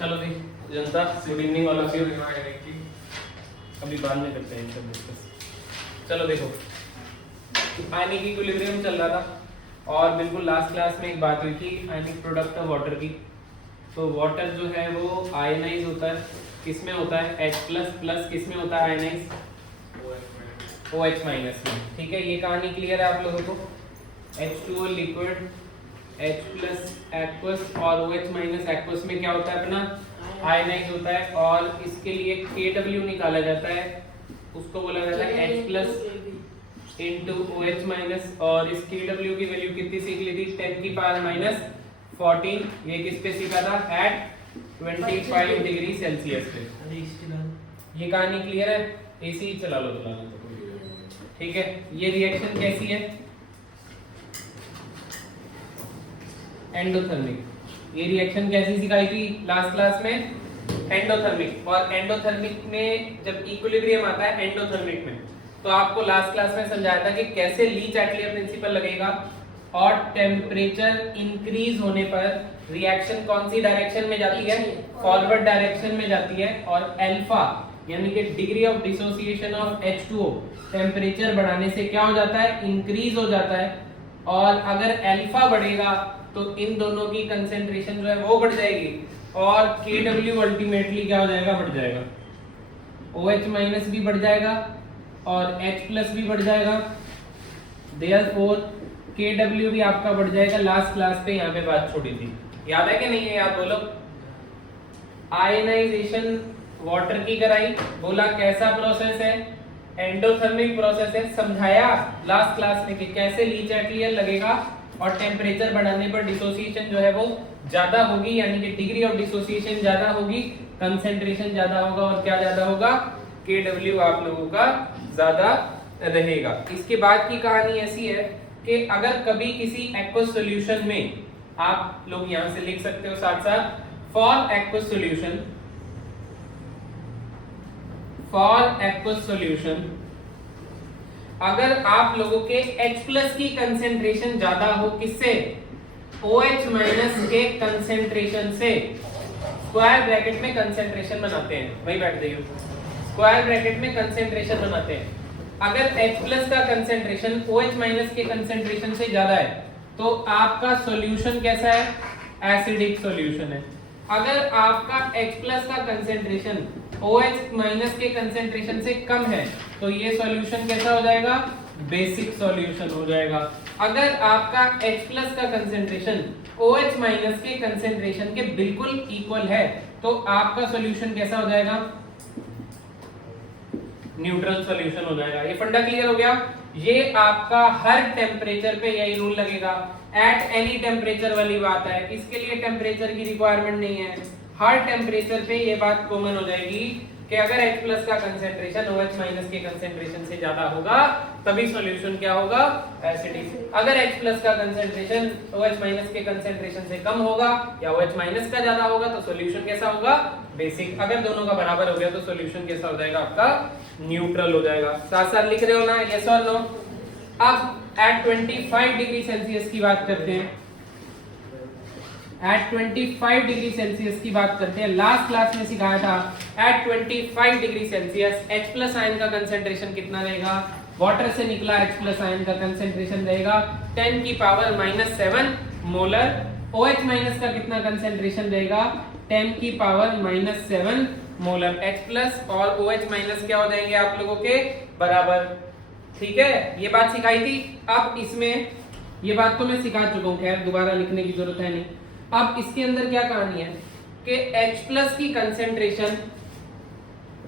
चलो जी जनता, good evening all of you. अभी बाद में करते हैं सब डिस्कस। चलो देखो, आयनिक इक्विलिब्रियम चल रहा था और बिल्कुल लास्ट क्लास में एक बात हुई थी आयनिक प्रोडक्ट ऑफ वाटर की। तो वाटर जो है वो आयनाइज होता है, किसमें होता है H++ किस में होता है आयनाइज OH- में। ठीक है, ये कहानी क्लियर है आप लोगों को। H2O लिक्विड H+ एक्वस और OH- एक्वस में क्या होता है अपना आयनाइज होता है और इसके लिए Kw निकाला जाता है, उसको बोला जाता है H+ इंटू OH- और इस Kw की वैल्यू कितनी सीख ली थी 10⁻⁴। ये किस पे सीखा था एट 25 डिग्री सेल्सियस पे। ये कहानी क्लियर है, ऐसे ही चला लो तो ठीक है। ये रिएक्शन कैसी है एंडोथर्मिक। ये रिएक्शन कैसी सिखाई थी लास्ट क्लास में एंडोथर्मिक। और एंडोथर्मिक में जब इक्विलिब्रियम आता है एंडोथर्मिक में, तो आपको लास्ट क्लास में समझाया था कि कैसे ली चैटलियर प्रिंसिपल लगेगा और टेम्परेचर इंक्रीज होने पर रिएक्शन कौन सी डायरेक्शन में जाती है फॉरवर्ड डायरेक्शन में जाती है और अल्फा यानी कि degree of dissociation of H2O temperature बढ़ाने से क्या हो जाता है इंक्रीज हो जाता है। और अगर अल्फा बढ़ेगा तो इन दोनों की कंसेंट्रेशन जो है वो बढ़ जाएगी और Kw अल्टीमेटली क्या हो जाएगा बढ़ जाएगा, OH- भी बढ़ जाएगा और H+ भी बढ़ जाएगा। देयरफॉर Kw भी आपका बढ़ जाएगा। लास्ट क्लास पे यहाँ पे बात छोड़ी थी, याद है कि नहीं है याद बोलो। आयनाइजेशन वाटर की कराई, बोला कैसा प्रोसेस है एंडोथर्मिक प्रोसेस है, समझाया लास्ट क्लास में कि कैसे ली चैटलियर लगेगा और टेम्परेचर बढ़ाने पर डिसोसिएशन जो है वो ज्यादा होगी, यानी कि डिग्री ऑफ डिसोसिएशन ज्यादा होगी, कंसेंट्रेशन ज्यादा होगा और क्या ज्यादा होगा Kw आप लोगों का ज्यादा रहेगा। इसके बाद की कहानी ऐसी है कि अगर कभी किसी एक्वस सॉल्यूशन में, आप लोग यहां से लिख सकते हो साथ साथ, फॉर एक्वस सॉल्यूशन अगर आप लोगों के H+ की कंसेंट्रेशन ज्यादा हो किससे OH- के कंसेंट्रेशन से, स्क्वायर ब्रैकेट में कंसेंट्रेशन बनाते हैं, वही बैठ गई हो, स्क्वायर ब्रैकेट में कंसेंट्रेशन बनाते हैं। अगर H+ का कंसेंट्रेशन OH- के कंसेंट्रेशन से ज्यादा है तो आपका सॉल्यूशन कैसा है एसिडिक सॉल्यूशन है। अगर आपका H+ का कंसेंट्रेशन OH- के कंसेंट्रेशन से कम है तो ये सॉल्यूशन कैसा हो जाएगा बेसिक सॉल्यूशन हो जाएगा। अगर आपका H+ का कंसेंट्रेशन OH- के कंसेंट्रेशन के बिल्कुल इक्वल है तो आपका सॉल्यूशन कैसा हो जाएगा न्यूट्रल सॉल्यूशन हो जाएगा। ये फंडा क्लियर हो गया। ये आपका हर टेम्परेचर पे यही रूल लगेगा, एट एनी टेम्परेचर वाली बात है, इसके लिए टेम्परेचर की रिक्वायरमेंट नहीं है। हर टेम्परेचर पे ये बात कॉमन हो जाएगी कि अगर H+ का कंसेंट्रेशन OH- के कंसेंट्रेशन से ज्यादा होगा तभी सॉल्यूशन क्या होगा एसिडिक। अगर H+ का कंसेंट्रेशन OH- के कंसेंट्रेशन से कम होगा या OH- का ज्यादा होगा तो सॉल्यूशन कैसा होगा बेसिक। अगर दोनों का बराबर हो गया तो सॉल्यूशन कैसा हो जाएगा आपका न्यूट्रल हो जाएगा। साथ साथ लिख रहे हो ना यस और नो। अब एट 25 डिग्री सेल्सियस की बात करते हैं, एट 25 डिग्री सेल्सियस की बात करते हैं। लास्ट क्लास में सिखाया था at 25 degree Celsius H+ ion का कंसेंट्रेशन कितना रहेगा, वाटर से निकला H+ आयन का कंसेंट्रेशन रहेगा 10⁻⁻7 मोलर। OH- का कितना कंसेंट्रेशन रहेगा 10⁻⁻7 मोलर। H+ और OH- क्या हो जाएंगे आप लोगों के बराबर। ठीक है, ये बात सिखाई थी। अब इसमें ये बात तो मैं सिखा चुका हूं, खैर दोबारा लिखने की जरूरत है नहीं। अब इसके अंदर क्या कहानी है कि H+ की कंसेंट्रेशन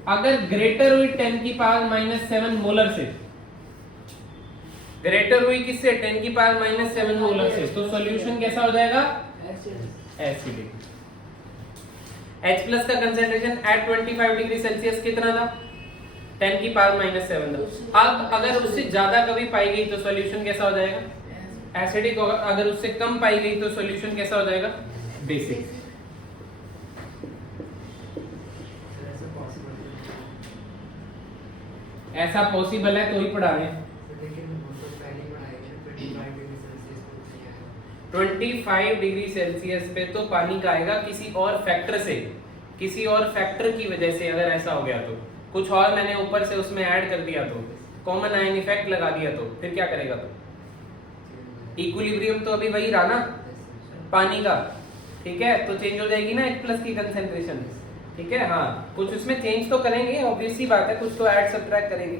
अगर ग्रेटर हुई 10⁻⁻7 मोलर से, ग्रेटर हुई किससे 10⁻⁻7 मोलर से, तो सॉल्यूशन कैसा हो जाएगा एसिडिक। H+ का कंसेंट्रेशन एट 25 डिग्री सेल्सियस कितना था 10⁻⁻7 था। अब अगर उससे ज्यादा कभी पाई गई तो सॉल्यूशन कैसा हो जाएगा एसिडिक। अगर उससे कम पाई गई तो सॉल्यूशन कैसा हो जाएगा बेसिक। ऐसा पॉसिबल है तो ही पढ़ा रहे हैं। 25 डिग्री सेल्सियस पे तो पानी का आएगा किसी और फैक्टर से, किसी और फैक्टर की वजह से अगर ऐसा हो गया तो, कुछ और मैंने ऊपर से उसमें ऐड कर दिया तो, कॉमन आयन इफेक्ट लगा दिया तो फिर क्या करेगा? तो इक्विलिब्रियम तो अभी वही रहा ना पानी का, ठीक है, तो चेंज हो जाएगी ना H+ की कंसेंट्रेशन, ठीक है। हाँ, कुछ उसमें चेंज तो करेंगे, ऑब्वियस सी बात है, कुछ तो ऐड सब्ट्रैक्ट करेंगे,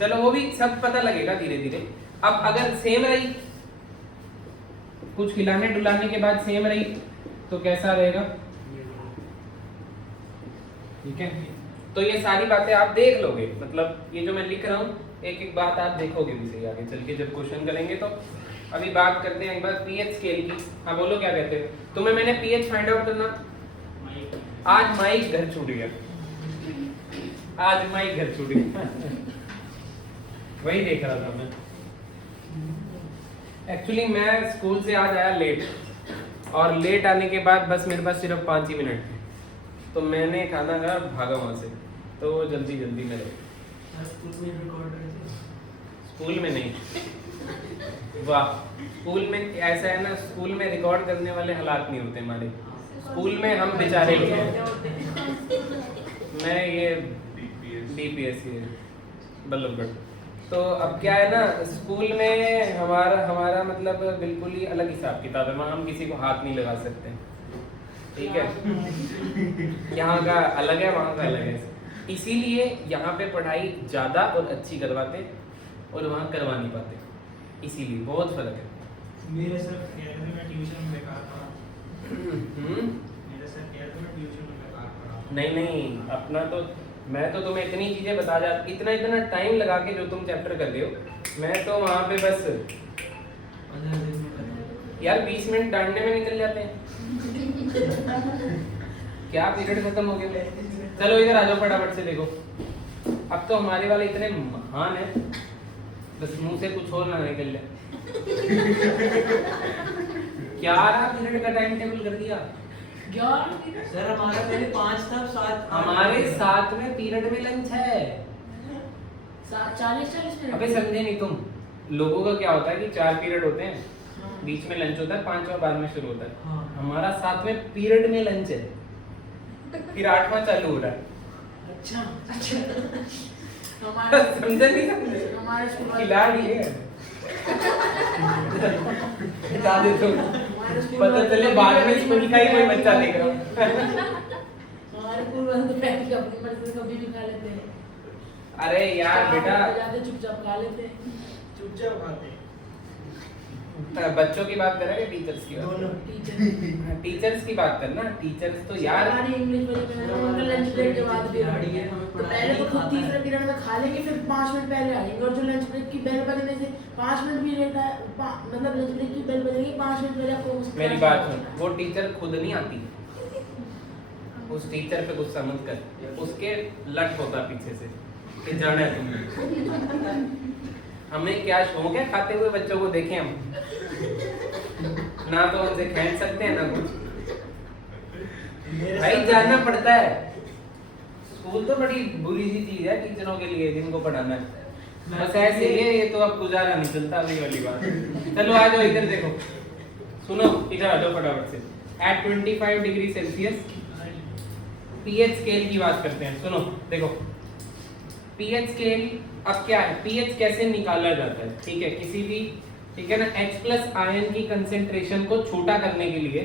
चलो वो भी सब पता लगेगा धीरे धीरे। अब अगर सेम रही, कुछ हिलाने डुलाने के बाद सेम रही तो कैसा रहेगा? ठीक है, तो ये सारी बातें आप देख लोगे, मतलब ये जो मैं लिख रहा हूँ एक एक बात आप देखोगे भी सही आगे चल के जब क्वेश्चन करेंगे। तो अभी बात करते हैं एक बार पीएच स्केल की। हाँ बोलो क्या कहते हो? तुम्हें मैंने पीएच फाइंड आउट करना, आज माइक घर छूट गया, आज माइक घर छूट गया वही देख रहा था मैं। एक्चुअली मैं स्कूल से आज आया लेट, और लेट आने के बाद बस मेरे पास सिर्फ 5 ही मिनट थे, तो मैंने खाना खाया भागा वहाँ से, तो जल्दी जल्दी में रहे। स्कूल में नहीं, वाह, स्कूल में ऐसा है ना, स्कूल में रिकॉर्ड करने वाले हालात नहीं होते हमारे, स्कूल में हम बेचारे लोग हैं। मैं ये DPSC बल्लभगढ़, तो अब क्या है ना, स्कूल में हमारा मतलब बिल्कुल ही अलग हिसाब किताब है, वहाँ हम किसी को हाथ नहीं लगा सकते, ठीक है। यहाँ का अलग है, वहाँ का अलग है, इसीलिए यहाँ पे पढ़ाई ज़्यादा और अच्छी करवाते और वहाँ करवा नहीं पाते, इसीलिए बहुत फर्क है। मेरे सर कहते थे मैं ट्यूशन में बेकार पढ़ा, मेरे सर कहते थे मैं ट्यूशन में बेकार पढ़ा। नहीं, अपना तो मैं तो तुम्हें इतनी चीजें बता जा, इतना टाइम लगा के जो तुम चैप्टर कर रहे हो, मैं तो वहाँ पे बस 15 दिन में खत्म यार 20 मिनट डांटने में निकल जाते हैं क्या पीरियड खत्म हो गया? चलो इधर आ जाओ फटाफट से, देखो अब तो हमारे वाले इतने महान है, बस मुंह से कुछ और ना निकल जाए। क्या पीरियड का टाइम टेबल कर दिया? सर हमारा पहले 5 था, 7 हमारे 7 में पीरियड में लंच है। 40 मिनट। अबे समझे नहीं तुम, लोगों का क्या होता है कि 4 पीरियड होते हैं, बीच में लंच होता है, 5वां बाद में शुरू होता है। हाँ। हमारा 7वें पीरियड में लंच है, फिर 8वां चालू हो रहा है। अच्छा समझे नहीं? समझे? हमारे स्कूल खिलाड़ी है बता दे तुम, पता चले बाद में स्कूल का ही कोई बच्चा देख रहा हमारे स्कूल वाले तो पैक की अपनी मर्जी से कभी भी खा लेते हैं। अरे यार बेटा, जाते चुपचाप खा लेते हैं। चुपचाप खाते हैं। बच्चों की बात कर रहे हैं टीचर्स की बात? दोनों। टीचर्स की बात करना, टीचर्स तो यार हमारी इंग्लिश वाले में लंच ब्रेक के बाद भी गाड़ी है, हमें तो पढ़ाई पहले तो खुद खाता तीसरे है। पीरियड में खा लेंगे, फिर 5 मिनट पहले आएंगे, और जो लंच ब्रेक की बेल बजने से 5 मिनट भी लेट है, मतलब लंच ब्रेक की बेल बजेगी 5 मिनट पहले आपको उस मेरी बात सुन, वो टीचर खुद नहीं आती, उस टीचर पे गुस्सा मत कर, उसके लट होता पीछे से कि जाना है तुमने। हमें क्या शौक है खाते हुए बच्चों को देखें हम, ना तो उनसे खेल सकते हैं ना कुछ, भाई जानना पड़ता है। स्कूल तो बड़ी बुरी सी चीज है टीचरों के लिए जिनको पढ़ाना है, बस ऐसे ही है, ये तो अब गुजारा नहीं चलता वही वाली बात। चलो आ जाओ इधर, देखो सुनो, इधर आ जाओ फटाफट से। At 25 degree Celsius pH scale की बात करते हैं। सुनो देखो, पीएच स्केल अब क्या है, पीएच कैसे निकाला जाता है, ठीक है, किसी भी, ठीक है ना, H+ आयन की कंसेंट्रेशन को छोटा करने के लिए,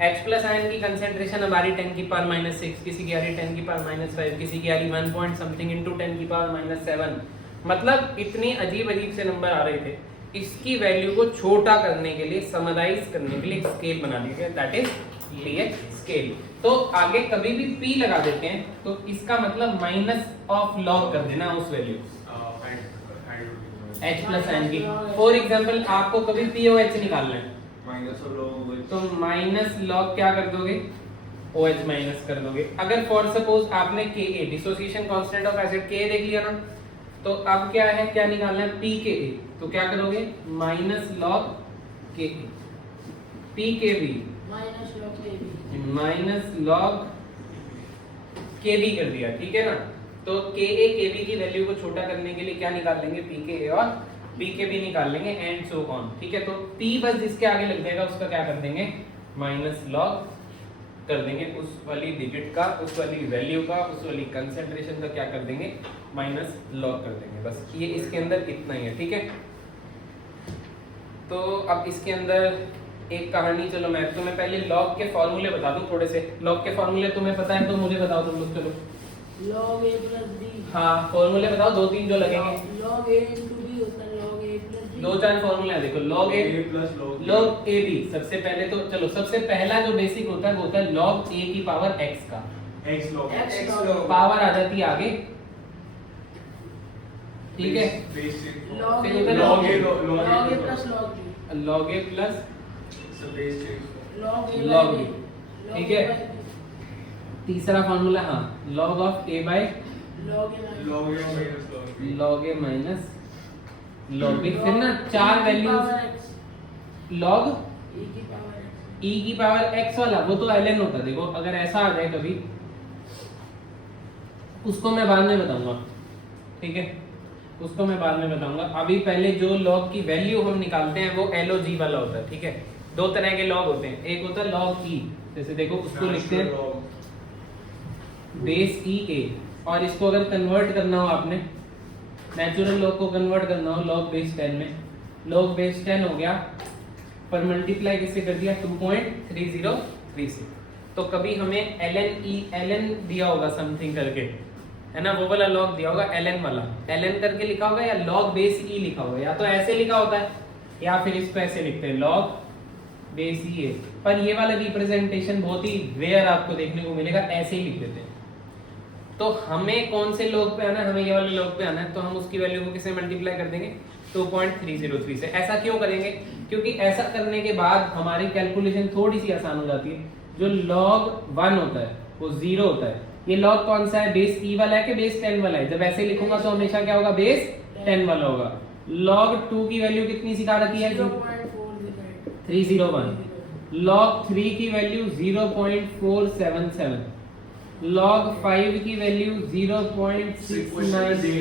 H+ आयन की कंसेंट्रेशन हमारी 10⁻⁻⁶, किसी की आ रही 10⁻⁵, किसी की आ रही 1 पॉइंट समथिंग इनटू 10⁻⁷, मतलब इतनी अजीब अजीब से नंबर आ रहे थे। इसकी वैल्यू को छोटा करने के लिए, समराइज करने के लिए एक स्केल बना दिया गया, दैट इज पीएच स्केल। तो आगे कभी भी P लगा देते हैं तो इसका मतलब माइनस ऑफ लॉग कर देना उस वैल्यू H+ आयन की। फॉर एग्जांपल आपको कभी POH निकालना है तो माइनस लॉग क्या कर दोगे, OH माइनस कर दोगे। अगर फॉर सपोज आपने Ka, dissociation constant of acid Ka देख लिया ना, तो अब क्या है, क्या निकालना है, pKa, तो क्या करोगे, minus log Ka, pKb minus log Kb कर दिया, ठीक है ना। तो Ka Kb की वैल्यू को छोटा करने के लिए क्या निकाल लेंगे, pKa और p के भी निकाल लेंगे एंड सो ऑन, ठीक है। तो p बस जिसके आगे लग जाएगा उसका क्या कर देंगे, माइनस लॉग कर देंगे, उस वाली डिजिट का, उस वाली वैल्यू का, उस वाली कंसंट्रेशन का क्या कर देंगे, माइनस लॉग कर देंगे। बस ये इसके अंदर इतना ही है, ठीक है। तो अब इसके अंदर एक कहानी, चलो मैं तुम्हें पहले लॉग के फॉर्मूले बता दूं थोड़े से। लॉग के फॉर्मूले तुम्हें पता है तो मुझे बताओ तुम लोग, चलो। log a plus b, हाँ फॉर्मूले बताओ, दो तीन जो लगेंगे। log a into b होता है log a plus b, दो चार फॉर्मूले हैं, देखो log a plus log a b। सबसे पहले तो चलो, सबसे पहला जो बेसिक होता है वो होता है log a की पावर x का, x log x x log power आ जाती है आगे, ठीक है। बेसिक log फिर a उधर log a log a log a plus log b, log a plus सब basic log a log by b, b, ठीक है। तीसरा फॉर्मूला, हाँ log of a by log a minus log a minus log b log a minus log b। फिर ना चार values, log e की power x, e की power x वाला वो तो ln होता है। देखो अगर ऐसा आ जाए कभी, उसको मैं बाद में बताऊंगा, ठीक है, उसको मैं बाद में बताऊंगा। अभी पहले जो log की वैल्यू हम निकालते हैं वो log वाला होता है, ठीक है। दो तरह के log होते हैं, एक होता है log e, जैसे देखो उसको लिखते हैं बेस ई ए, और इसको अगर कन्वर्ट करना हो आपने, नेचुरल लॉग को कन्वर्ट करना हो log बेस 10 में, log बेस 10 हो गया, पर मल्टीप्लाई किससे कर दिया, 2.3036। तो कभी हमें ln दिया होगा समथिंग करके, है ना, वो वाला log दिया होगा ln वाला, ln करके लिखा होगा, या log बेस e लिखा होगा, या तो ऐसे लिखा होता है या फिर इसको ऐसे लिखते हैं log बेस ई ए। पर ये वाला रिप्रेजेंटेशन बहुत ही रेयर आपको देखने को मिलेगा, ऐसे ही लिख देते हैं। तो हमें कौन से log पे आना है, हमें ये वाले log पे आना है, तो हम उसकी वैल्यू को किससे मल्टीप्लाई कर देंगे, 2.303 से। ऐसा क्यों करेंगे, क्योंकि ऐसा करने के बाद हमारी कैलकुलेशन थोड़ी सी आसान हो जाती है। जो log 1 होता है वो 0 होता है। ये log कौन सा है, बेस e वाला है कि बेस 10 वाला है। जब ऐसे लिखूंगा तो हमेशा क्या होगा, बेस 10 वाला होगा। log 2 की वैल्यू कितनी सिखा रखी है, 301। log 3 की वैल्यू 0.477, log 5 की वैल्यू 0.693,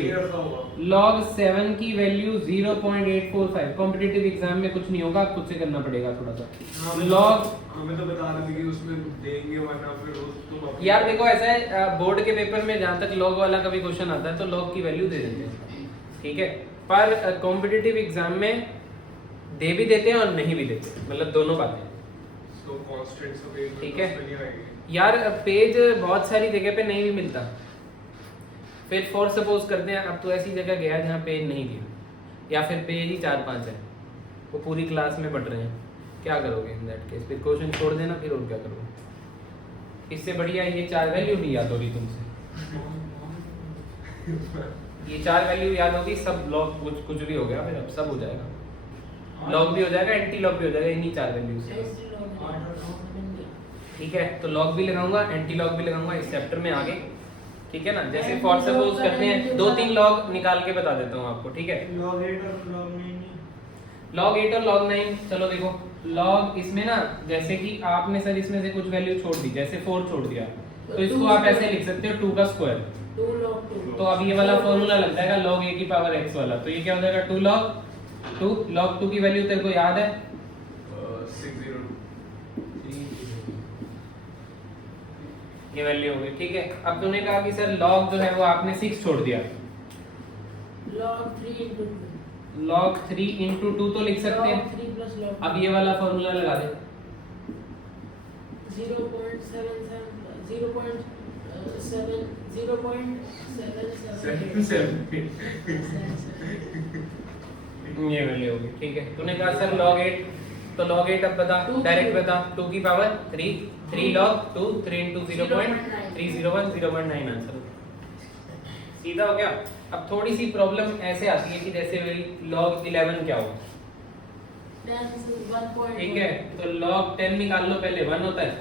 log 7 की वैल्यू 0.845। कॉम्पिटिटिव एग्जाम में कुछ नहीं होगा, खुद से करना पड़ेगा थोड़ा सा। log हमें तो बता रहे थे कि उसमें देंगे वरना फिर तुम अपनी यार देखो ऐसा है, बोर्ड के पेपर में जहाँ तक log वाला कभी क्वेश्चन आता है तो log की वैल्यू दे देते हैं, ठीक है। पर कॉम्पिटिटिव एग्जाम में दे भी देते हैं और नहीं भी देते, मतलब दोनों बातें, तो कांस्टेंट सब एक ठीक है। नहीं आएगी यार पेज बहुत सारी जगह पे नहीं भी मिलता। फिर फॉर सपोज करते हैं, अब तो ऐसी जगह गया जहाँ पेज नहीं दिया, या फिर पेज ही 4-5 है, वो पूरी क्लास में बढ़ रहे हैं, क्या करोगे इन दैट केस, फिर क्वेश्चन छोड़ देना, फिर और क्या करोगे। इससे बढ़िया ये 4 वैल्यू नहीं याद होगी तुमसे, ये 4 वैल्यू याद होगी, सब लॉग कुछ भी हो गया, फिर अब सब हो जाएगा, लॉग भी हो जाएगा, एंटी लॉग भी हो जाएगा, इन्हीं 4 वैल्यू से, ठीक है। तो लॉग भी लगाऊंगा, एंटी लॉग भी लगाऊंगा इस चैप्टर में आगे, ठीक है ना। जैसे फॉर सपोज करते हैं, 2-3 लॉग निकाल के बता देता हूँ आपको, ठीक है। log 8 और log 9 log 8 और log 9, चलो देखो log इसमें ना, जैसे कि आपने सर इसमें से कुछ वैल्यू छोड़ दी, जैसे 4 छोड़ दिया, तो इसको आप ऐसे लिख सकते हो 2 का स्क्वायर। 2 log 2, तो अब ये वाला फॉर्मूला लग जाएगा log a की पावर x वाला, तो ये क्या हो जाएगा 2 log 2। log 2 की वैल्यू तेरे को याद है, 602 ये वैल्यू हो गई, ठीक है। अब तूने कहा कि सर log जो है वो आपने 6 छोड़ दिया, log 3 into 2, log 3 into 2 तो लिख सकते हैं। log 3 plus log अब ये वाला फॉर्मूला लगा दे, 0.77 0.7 ये वैल्यू होगी, ठीक है। तूने कहा सर log 8, तो log 8 अब बता, डायरेक्ट बता, 2 की पावर 3, 3 log 2, 3 into 0.301, 0.9 आंसर, सीधा हो गया। अब थोड़ी सी प्रॉब्लम ऐसे आती है कि जैसे log 11 क्या होगा, ठीक है। तो log 10 निकाल लो, पहले 1 होता है।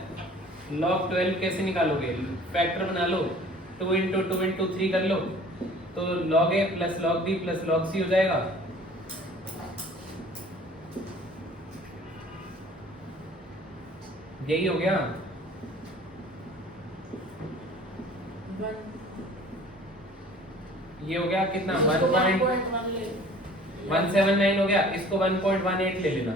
log 12 कैसे निकालोगे, फैक्टर बना लो, 2 into 2 into 3 कर लो, तो log a plus log b plus log c हो जाएगा। यही हो गया, 1 ये हो गया कितना, 1.1 1.1 ले, 179 हो गया, इसको 1.18 ले लेना।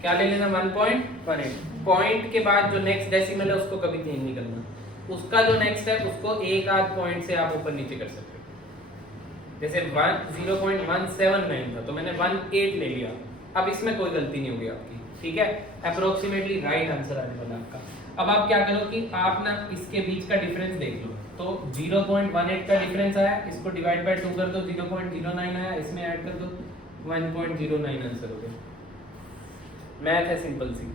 क्या ले लेना? 1.18। पॉइंट के बाद जो नेक्स्ट डेसिमल है उसको कभी चेंज नहीं करना, उसका जो नेक्स्ट है उसको एक आध पॉइंट से आप ऊपर नीचे कर सकते हो। जैसे 0.179 था तो मैंने 18 ले लिया, अब इसमें कोई गलती नहीं होगी आपकी, ठीक है। अप्रोक्सीमेटली राइट आंसर आने वाला आपका। अब आप क्या करो कि आप ना इसके बीच का डिफरेंस देख लो, तो 0.18 का डिफरेंस आया, इसको डिवाइड बाय 2 कर दो, 0.09 आया, इसमें ऐड कर दो, 1.09 आंसर हो गया। मैथ है सिंपल सी।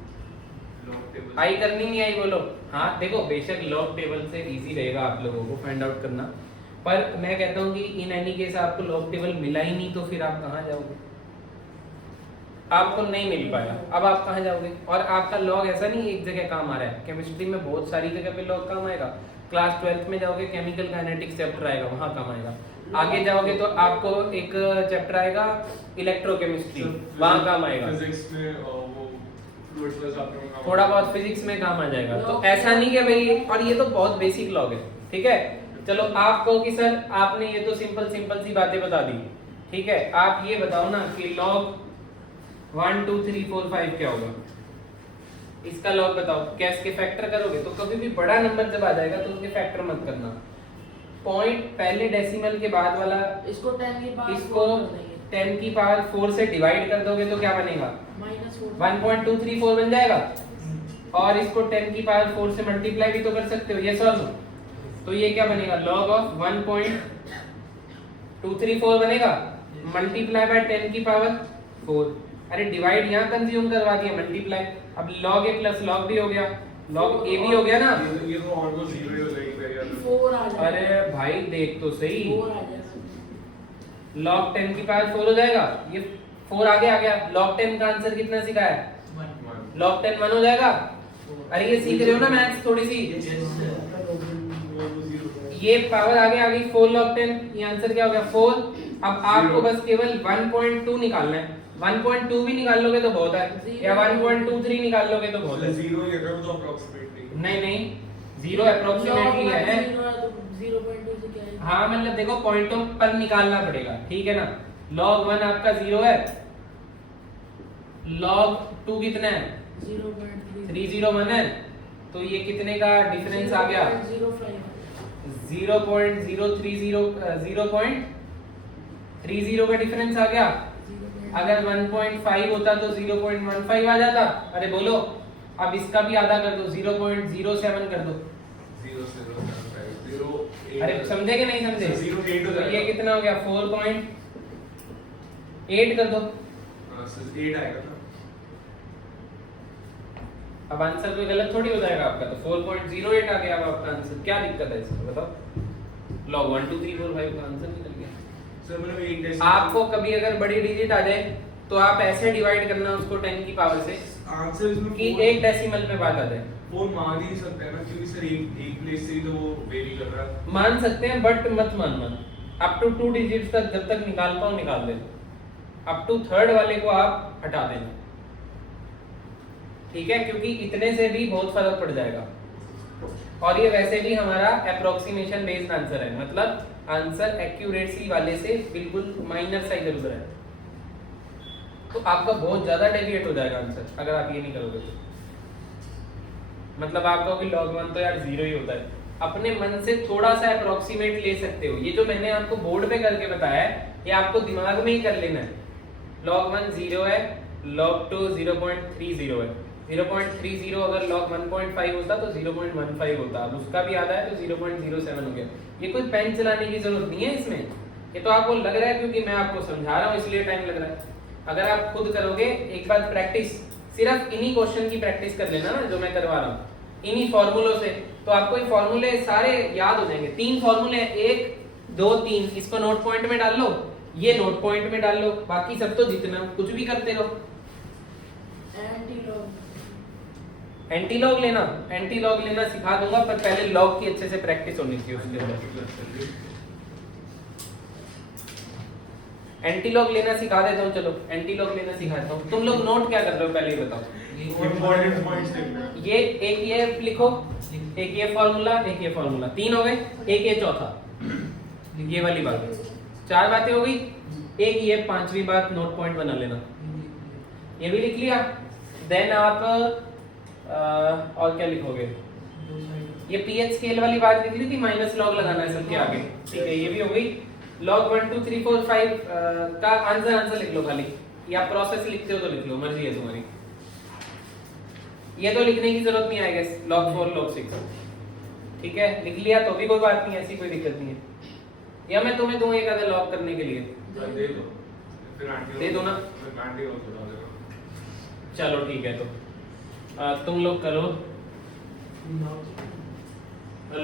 आई करनी नहीं आई बोलो? हाँ देखो, बेशक लॉग टेबल से इजी रहेगा आप लोगों को फाइंड आउट करना, पर मैं कहता हूँ कि इन एनी केस आपको लॉग टेबल मिला ही नहीं तो फिर आप कहाँ जाओगे? आपको नहीं मिल पाया, अब आप कहाँ जाओगे? और आपका लॉग ऐसा नहीं एक जगह काम आ रहा है, केमिस्ट्री में बहुत सारी जगह पे लॉग काम आएगा। क्लास 12th में जाओगे केमिकल काइनेटिक्स चैप्टर आएगा, वहाँ काम आएगा। आगे जाओगे तो आपको एक चैप्टर आएगा इलेक्ट्रोकेमिस्ट्री, वहाँ काम आएगा। फिजिक्स में वो फ्लूइड्स का चैप्टर में थोड़ा बहुत फिजिक्स में काम आ जाएगा। तो ऐसा नहीं कि भाई, और ये तो बहुत बेसिक लॉग है, ठीक है। चलो आप कहो कि सर आपने ये तो सिंपल सी बातें बता दी, ठीक है। आप ये बताओ ना कि लॉग 1 2 3 4 5 क्या होगा? इसका लॉग बताओ। कैसे के फैक्टर करोगे तो कभी भी बड़ा नंबर जब आ जाएगा तो उसके फैक्टर मत करना। पॉइंट पहले डेसिमल के बाद वाला, इसको 10 की पावर इसको 10 की पावर 4 से डिवाइड कर दोगे तो क्या बनेगा? -4 1.234 बन जाएगा। और इसको 10 की पावर 4 से मल्टीप्लाई भी तो कर सकते हो, यस और नो? तो ये क्या बनेगा? log ऑफ 1.234 बनेगा, मल्टीप्लाई बाय 10 की पावर 4। अरे डिवाइड यहाँ कंज्यूम करवा दिया, मल्टीप्लाई। अब log a plus log b हो गया, log a भी हो गया ना। ये तो ऑलमोस्ट 0 ही हो जाएगी मेरे यार। 4 आ जाएगा। अरे भाई देख तो सही, 4 आ जाएगा। log 10 की पावर 4 हो जाएगा, ये 4 आगे आ गया। log 10 का आंसर कितना सीखा है? log 10 1 हो जाएगा। अरे ये सीख रहे हो ना मैथ्स थोड़ी सी? ये पावर आगे आ गई 4 log 10, ये आंसर क्या हो गया? 4। अब आपको बस केवल 1.2 निकालना है। 1.2 भी निकाल लोगे तो बहुत है, या 1.23 निकाल लोगे तो बहुत है। 0 ये कर तो अप्रोक्सीमेटली नहीं 0 अप्रोक्सीमेटली है। 0.2 से क्या है? हाँ मतलब देखो पॉइंटों पर निकालना पड़ेगा, ठीक है ना। log 1 आपका 0 है, log 2 कितना है? 301 है, तो ये कितने का डिफरेंस आ गया? 0.030 का डिफरेंस आ गया। अगर 1.5 होता तो 0.15 आ जाता। अरे बोलो, अब इसका भी आधा कर दो, 0.07 कर दो। 0 से 0 अरे समझे कि नहीं समझे? 0.8 हो तो जाएगा। ये कितना हो गया? 4.8 कर दो। 8 आएगा ना। अब आंसर कोई गलत थोड़ी हो जाएगा आपका, तो 4.08 आ गया अब आपका आंसर। क्या दिक्कत है इसमें बताओ? log 1 2 3 4 5 का आंसर निकल गया। सर मतलब एक डेसिमल आपको कभी अगर बड़ी डिजिट आ जाए तो आप ऐसे डिवाइड करना उसको 10 की पावर से आंसर इसमें कि एक डेसिमल पे बात आ जाए। 4 मान ही नहीं सकते हैं ना, क्योंकि सर एक प्लेस से ही तो वो वेरी कर रहा है। मान सकते हैं बट मत मानना। अप टू 2 डिजिट्स तक जब तक निकाल पाओ निकाल देना, अप टू थर्ड वाले को आप हटा देना, ठीक है, क्योंकि इतने से भी बहुत फर्क पड़ जाएगा। और ये वैसे भी हमारा अप्रोक्सीमेशन बेस्ड आंसर है, मतलब आंसर एक्यूरेसी वाले से बिल्कुल माइनर सा इधर उधर है, तो आपका बहुत ज्यादा डेविएट हो जाएगा आंसर अगर आप ये नहीं करोगे तो। मतलब आप कहोगे log 1 तो यार 0 ही होता है, अपने मन से थोड़ा सा अप्रोक्सीमेट ले सकते हो। ये जो मैंने आपको बोर्ड पे करके बताया है ये आपको दिमाग में ही कर लेना है। log 1 0 है, log 2 0.30 है, 0.30 अगर log 1.5 होता तो 0.15 होता, अब उसका भी आधा है तो 0.07 हो गया। ये कोई पेन चलाने की जरूरत नहीं है इसमें, ये तो आपको लग रहा है क्योंकि मैं आपको समझा रहा हूँ इसलिए टाइम लग रहा है। अगर आप खुद करोगे एक बार प्रैक्टिस, सिर्फ इन्हीं क्वेश्चन की प्रैक्टिस कर लेना ना जो मैं करवा रहा हूँ, इन्हीं फॉर्मूलों से, तो आपको ये फॉर्मूले सारे याद हो जाएंगे। 3 फॉर्मूले 1 2 3, इसको नोट पॉइंट में डाल लो, ये नोट पॉइंट में डाल लो, बाकी सब तो जितना कुछ भी करते रहो। एंटी लॉग लेना सिखा दूंगा, पर पहले लॉग की अच्छे से प्रैक्टिस होनी चाहिए उसके अंदर। एंटी लॉग लेना सिखा देता हूँ, चलो एंटी लॉग लेना सिखाता हूँ। तुम लोग नोट क्या कर रहे हो पहले ये बताओ। इंपॉर्टेंट पॉइंट्स लिखना। ये एक ये लिखो, एक ये फॉर्मूला, एक ये फॉर्मूला, 3 हो गए, एक ये चौथा, ये वाली बात, 4 बातें हो गई। एक ये पांचवी बात नोट पॉइंट बना लेना, ये भी लिख लिया। देन आप और क्या लिखोगे, ये पीएच स्केल वाली बात लिख ली थी, माइनस लॉग लगाना है सबके आगे, ठीक है, ये भी हो गई। लॉग 1 2 3 4 5 का आंसर लिख लो खाली, या प्रोसेस लिखते हो तो लिख लो, मर्जी है तुम्हारी। ये तो लिखने की जरूरत नहीं आएगा, log 4 log 6, ठीक है, लिख लिया तो भी कोई बात नहीं, ऐसी कोई दिक्कत नहीं है। या मैं तुम्हें दूं एक आधा लॉग करने के लिए, दे दो, फिर आंटी दे दो ना, फिर आंटी को थोड़ा देना। चलो ठीक है, तो तुम लोग करो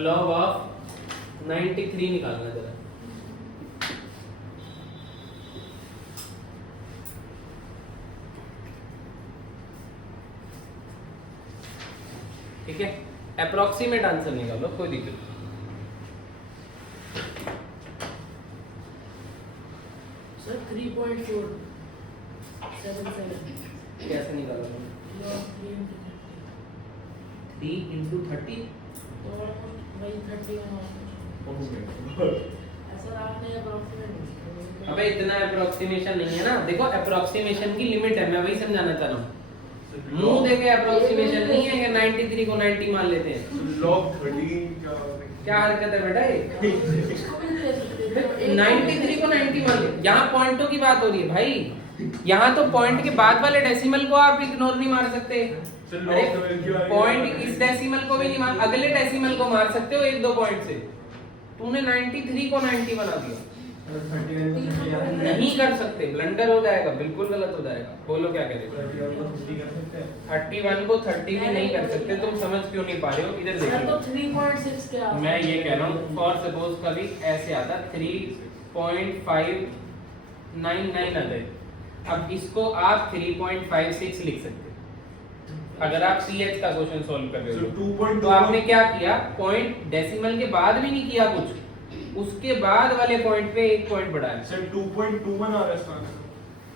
लॉग ऑफ 93 निकालना जरा। ठीक है, अप्रोक्सीमेट आंसर निकालो, कोई दिक्कत नहीं। सर 3.477 कैसे निकालोगे? log 3 3 × 30 तो almost वही 31 ऐसा आपने अप्रोक्सीमेट। अबे इतना अप्रोक्सीमेशन नहीं है ना, देखो अप्रोक्सीमेशन की लिमिट है, मैं वही समझाना चाह रहा हूँ। मुंह देके अप्रोक्सीमेशन नहीं है कि 93 को 90 मान लेते हैं। log 13 क्या हरकत है बेटा ये? 93 को 90 मान ले, यहाँ पॉइंटों की बात हो रही है भाई, यहाँ तो पॉइंट के बाद वाले डेसिमल को आप इग्नोर नहीं मार सकते। अरे पॉइंट इस डेसिमल को भी नहीं मार, अगले डेसिमल को मार सकते हो 1-2 पॉइंट से। तूने 93 को 90 बना दिया, नहीं कर सकते, ब्लंडर हो जाएगा, बिल्कुल गलत हो जाएगा। बोलो क्या करेंगे? 31 को 30 भी नहीं कर सकते, तुम समझ क्यों नहीं पा रहे हो? इधर सर तो देखो, 3.6 क्या मैं ये कह रहा हूँ, फॉर सपोज कभी ऐसे आता 3.599 आ जाए, अब इसको आप 3.56 लिख सकते हो अगर आप सीएच का क्वेश्चन सॉल्व कर रहे हो। तो आपने क्या किया, पॉइंट डेसिमल के बाद भी नहीं किया कुछ, उसके बाद वाले पॉइंट पे एक पॉइंट बढ़ाया। सर 2.21 आ रहा है इसका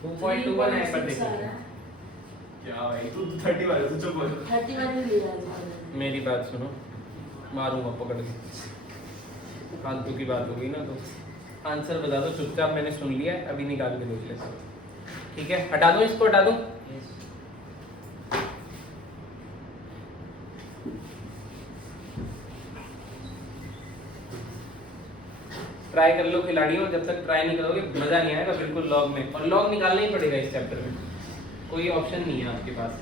2.21 है पर देखो, क्या भाई तू 30 वाले तो चुप हो जा। 31 ही लिया है। मेरी बात सुनो, मारूंगा पकड़ के, फालतू की बात हो गई ना, तो आंसर बता दो चुपचाप, मैंने सुन लिया है, अभी निकाल के देख लेते, ठीक है? हटा दूं इसको, हटा दूं? ट्राई कर लो खिलाड़ियों, जब तक ट्राई नहीं करोगे मजा नहीं आएगा बिल्कुल लॉग में, और लॉग निकालना ही पड़ेगा इस चैप्टर में, कोई ऑप्शन नहीं है आपके पास।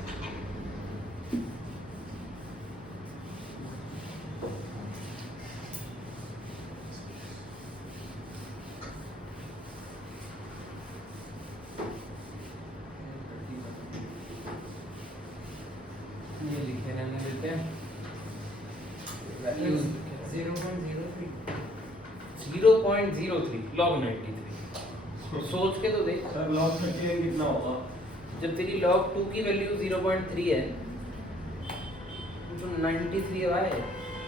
ये लिखे रहने देते हैं, 0.03 log 93। सोच के तो देख, सर log 38 कितना होगा? जब तेरी log 2 की वैल्यू 0.3 है तो 93 आए।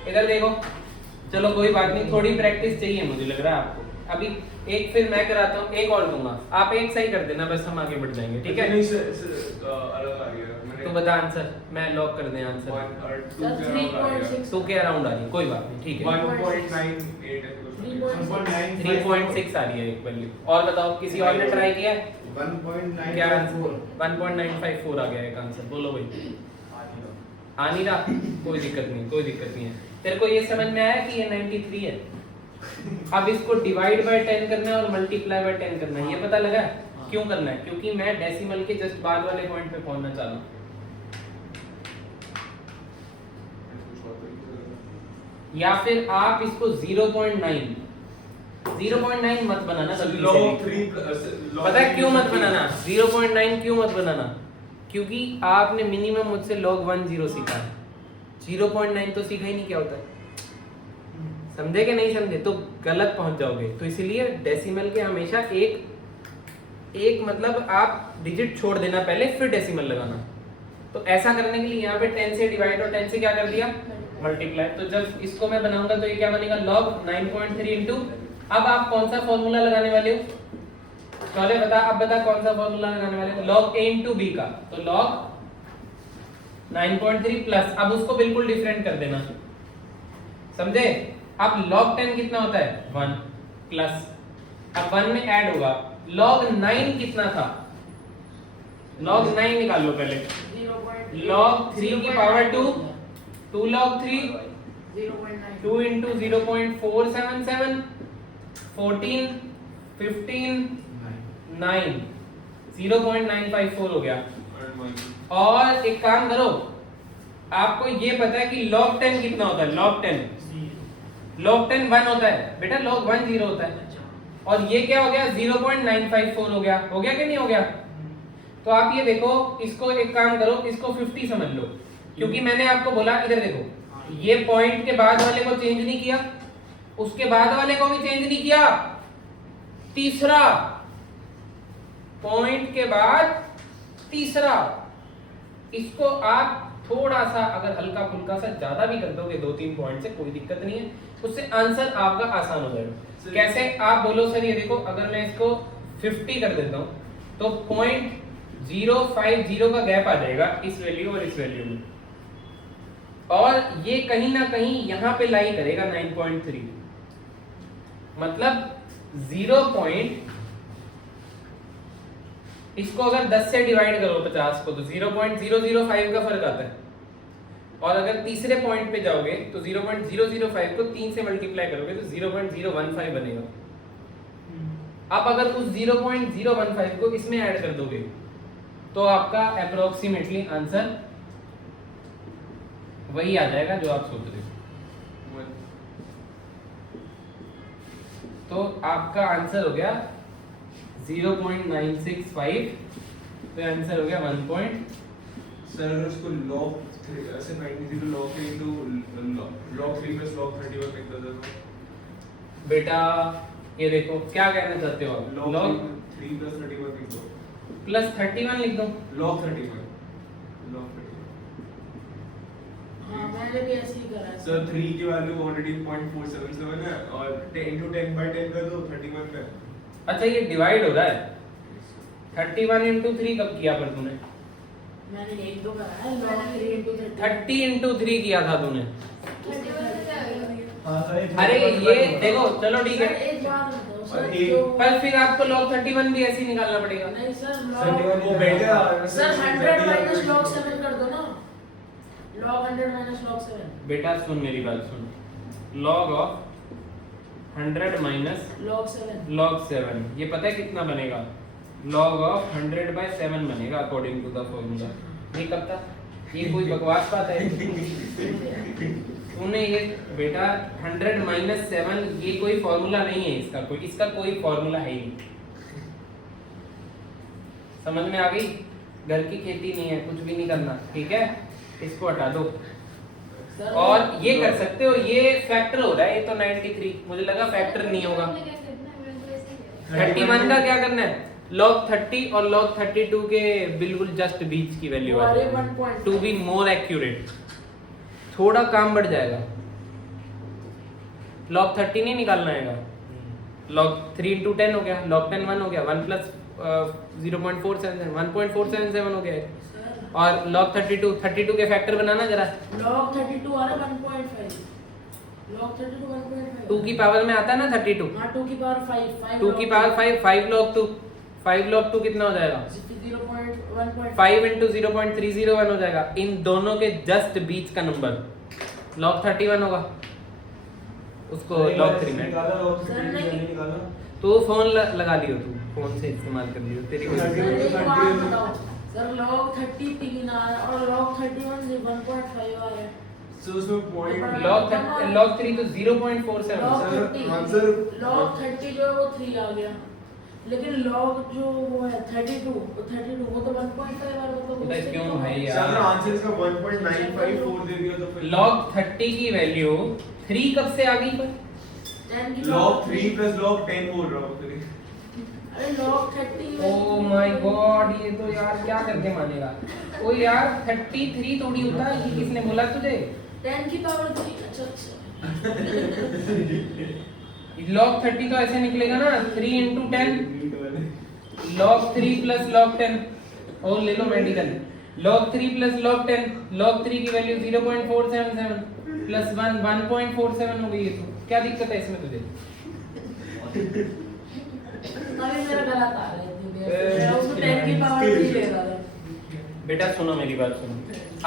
इधर देखो, चलो कोई बात नहीं, थोड़ी प्रैक्टिस चाहिए मुझे लग रहा है आपको। अभी एक फिर मैं कराता हूँ, एक और दूंगा, आप एक सही कर देना, बस हम आगे बढ़ जाएंगे, ठीक है? नहीं सर अलग आ गया मैंने तो बता आंसर, मैं लॉक कर दें आंसर। 3.6 2 के अराउंड आ रही है, कोई बात नहीं, ठीक है? 3.6 आ रही है एक वैल्यू। और बताओ किसी और ने ट्राई किया है? 1.9 क्या आंसर? 1.954 आ गया एक आंसर, बोलो भाई। आ नहीं रहा, कोई दिक्कत नहीं, कोई दिक्कत नहीं है। तेरे को ये समझ में आया कि ये 93 है? अब इसको डिवाइड बाय 10 करना है और मल्टीप्लाई बाय 10 करना है, ये पता लगा है? क्यों करना है? क्योंकि मैं डेसिमल के जस्ट बाद वाले पॉइंट पे पहुंचना चाह रहा हूँ। या फिर आप इसको 0.9 मत बनाना, log 3 पता है क्यों मत बनाना? 0.9 क्यों मत बनाना? क्योंकि आपने मिनिमम मुझसे log 10 सीखा है, 0.9 तो सीखा ही नहीं क्या होता है। समझे कि नहीं समझे? तो गलत पहुंच जाओगे। तो इसलिए डेसिमल के हमेशा एक मतलब आप डिजिट छोड़ देना पहले, फिर डेसिमल लगाना। तो ऐसा करने के लिए यहाँ पे 10 से डिवाइड और 10 से क्या कर दिया? मल्टीप्लाई। तो जब इसको मैं बनाऊंगा तो ये क्या बनेगा? log 9.3 इंटू, अब आप कौन सा फॉर्मूला लगाने वाले हो? चले बता, अब बता कौन सा फॉर्मूला लगाने वाले हो? log a इंटू b का, तो log 9.3 प्लस, अब उसको बिल्कुल डिफरेंट कर देना, समझे? अब log 10 कितना होता है? 1 प्लस, अब 1 में ऐड होगा log 9 कितना था? log 9 निकाल लो पहले। 0.8 log 3 की पावर 2 2 log 3 0.9 2 into 0.477 14 15 9 0.954 हो गया। और एक काम करो, आपको ये पता है कि log 10 कितना होता है? log 10 1 होता है बेटा, log 1 0 होता है। और ये क्या हो गया? 0.954 हो गया। हो गया कि नहीं हो गया? तो आप ये देखो, इसको एक काम करो, इसको 50 समझ लो, क्योंकि मैंने आपको बोला, इधर देखो, ये पॉइंट के बाद वाले को चेंज नहीं किया, उसके बाद वाले को भी चेंज नहीं किया, तीसरा पॉइंट के बाद तीसरा, इसको आप थोड़ा सा अगर हल्का फुल्का सा ज्यादा भी कर दोगे 2-3 पॉइंट से, कोई दिक्कत नहीं है, उससे आंसर आपका आसान हो जाएगा। कैसे? आप बोलो सर ये देखो, अगर मैं इसको 50 कर देता हूं तो 0.050 का गैप आ जाएगा इस वैल्यू और इस वैल्यू में, और ये कहीं ना कहीं यहां पे लाई करेगा 9.3, मतलब 0 पॉइंट, इसको अगर 10 से डिवाइड करो 50 को तो 0.005 का फर्क आता है, और अगर तीसरे पॉइंट पे जाओगे तो 0.005 को 3 से मल्टीप्लाई करोगे तो 0.015 बनेगा। आप अगर उस 0.015 को इसमें ऐड कर दोगे तो आपका अप्रोक्सीमेटली आंसर वही आ जाएगा जो आप सोच रहे हो। तो आपका आंसर हो गया 0.965, तो आंसर हो गया 1. सर अगर उसको log 3 ऐसे 90 log 3 into log 3 plus log 31 लिख दो तो बेटा ये देखो, क्या कहना चाहते हो आप? log 3 plus 31 लिख दो, प्लस 31 लिख दो, log 31 log 31। हाँ मैंने भी ऐसे ही करा है सर 3 की वैल्यू 118.477 है और 10 into 10 by 10 कर दो 31 पे। अच्छा ये डिवाइड हो रहा है, 31 into 3 कब किया पर तूने? मैंने एक दो करा है, log 3 into 30 into 3 किया था तूने। हाँ सर अरे ये देखो, चलो ठीक सर है, एक बात बताओ और सर, एक- जो पर फिर आपको log 31 भी ऐसे ही निकालना पड़ेगा। नहीं सर सर वो बेटा सर 100 माइनस log 7 कर दो ना, log 100 माइनस log 7 बेटा सुन मेरी बात सुन, log of 100 माइनस log 7, ये पता है कितना बनेगा? log of 100 by 7 बनेगा अकॉर्डिंग टू द फॉर्मूला। ये कब था? ये कोई बकवास बात है? तूने ये बेटा 100 माइनस 7, ये कोई फॉर्मूला नहीं है इसका कोई फॉर्मूला है ही नहीं। समझ में आ गई? घर की खेती नहीं है, कुछ भी नहीं करना, ठीक है? इसको हटा दो। सर और ये कर सकते हो, ये फैक्टर हो रहा है, ये तो 93, मुझे लगा फैक्टर नहीं होगा। 31 का क्या करना है? log 30 और log 32 के बिल्कुल जस्ट बीच की वैल्यू आ अरे जाएगी, 1.5 टू बी मोर एक्यूरेट, थोड़ा काम बढ़ जाएगा। log 30 नहीं निकालना है, log 3 into 10 हो गया, log 10 1 हो गया, 1 plus 0.477 1.477 हो गया, सर और log 32 के फैक्टर बनाना जरा। log 32 आ रहा 1.5, log 32 1.5 2 की पावर में आता है ना 32, हाँ 2 की पावर 5 2 की पावर 5 log 2 कितना हो जाएगा? 0.1.5 5 into 0.301 हो जाएगा। इन दोनों के जस्ट बीच का नंबर log 31 होगा, उसको log 3 में सर नहीं तो फोन लगा लियो, तू फोन से इस्तेमाल कर लियो, तेरी वजह सर से। एक बात बताओ सर, log 33 आ रहा है और log 31 1.5 आ रहा है, सो उसमें पॉइंट log 3 तो 0.47 log सर, 30 आंसर- log 30 जो है वो 3 आ गया, लेकिन log जो वो है 32 वो तो 1.5 आ रहा है, पता है क्यों भाई सर यार? आंसर इसका 1.954 दे दिया तो फिर log 30 की वैल्यू 3 कब से आ गई पर? 10 की log 3 plus log 10 बोल रहा हूँ फिर। अरे log 30 ओ माय गॉड, ये तो यार क्या करके मानेगा? ओ यार 33 थोड़ी होता है, ये किसने बोला तुझे? 10 की पावर 3, अच्छा log 30 तो ऐसे निकलेगा ना, 3 into 10 log 3 plus log 10, और ले लो medical, log 3 plus log 10, log 3 की वैल्यू 0.477 प्लस 1 1.47 हो गई है, तो क्या दिक्कत है इसमें तुझे? तभी मेरा गलत आ रहा है इतनी देर से। मैं उसको 10 की पावर 3 ले रहा था। बेटा सुनो मेरी बात सुनो,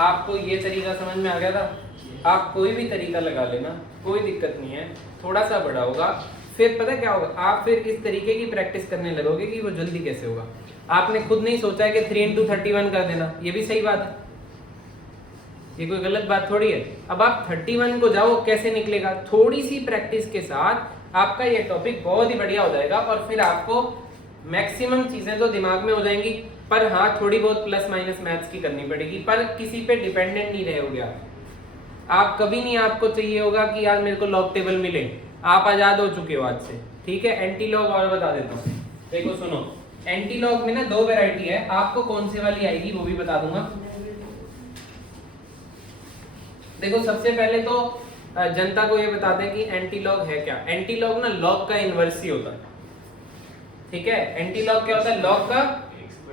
आपको ये तरीका समझ में आ गया था? आप कोई भी तरीका लगा लेना, कोई दिक्कत नहीं है, थोड़ा सा बड़ा होगा, फिर पता क्या होगा, आप फिर इस तरीके की प्रैक्टिस करने लगोगे कि वो जल्दी कैसे होगा। आपने खुद नहीं सोचा है कि 3 into 31 कर देना, ये भी सही बात है, ये कोई गलत बात थोड़ी है। अब आप 31 को जाओ, कैसे निकलेगा? थोड़ी सी प्रैक्टिस के साथ आपका ये टॉपिक बहुत ही बढ़िया हो जाएगा और फिर आपको मैक्सिमम चीजें तो दिमाग में हो जाएंगी, पर हाँ थोड़ी बहुत प्लस माइनस मैथ्स की करनी पड़ेगी, पर किसी पे डिपेंडेंट नहीं रहोगे आप कभी नहीं आपको चाहिए होगा कि यार मेरे को लॉग टेबल मिले, आप आजाद हो चुके हो आज से, ठीक है। एंटी लॉग और बता देता हूँ, देखो सुनो, एंटी लॉग में ना 2 वैरायटी है, आपको कौन से वाली आएगी वो भी बता दूंगा। देखो सबसे पहले तो जनता को ये बता दें कि एंटी लॉग है क्या। एंटी लॉग ना लॉग का इनवर्स ही होता है, ठीक है। एंटी लॉग क्या होता है? लॉग का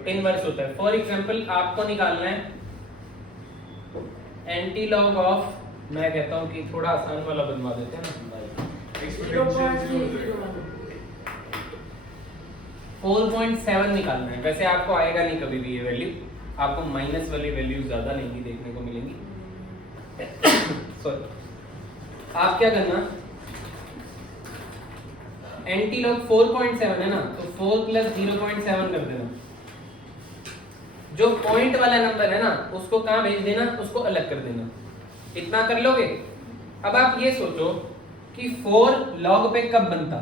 इनवर्स होता है। फॉर एग्जांपल आपको निकालना है एंटी लॉग ऑफ, मैं कहता हूं कि थोड़ा आसान वाला बनवा देते हैं ना, 4.7 निकालना है। वैसे आपको आएगा नहीं कभी भी ये वैल्यू, आपको माइनस वाली वैल्यू ज्यादा नहीं देखने को मिलेंगी। सॉरी, आप क्या करना, एंटी लॉग 4.7 है ना, तो 4 + 0.7 कर देना। जो पॉइंट वाला नंबर है ना उसको कहां भेज देना, उसको अलग कर देना। इतना कर लोगे। अब आप ये सोचो कि 4 log पे कब बनता?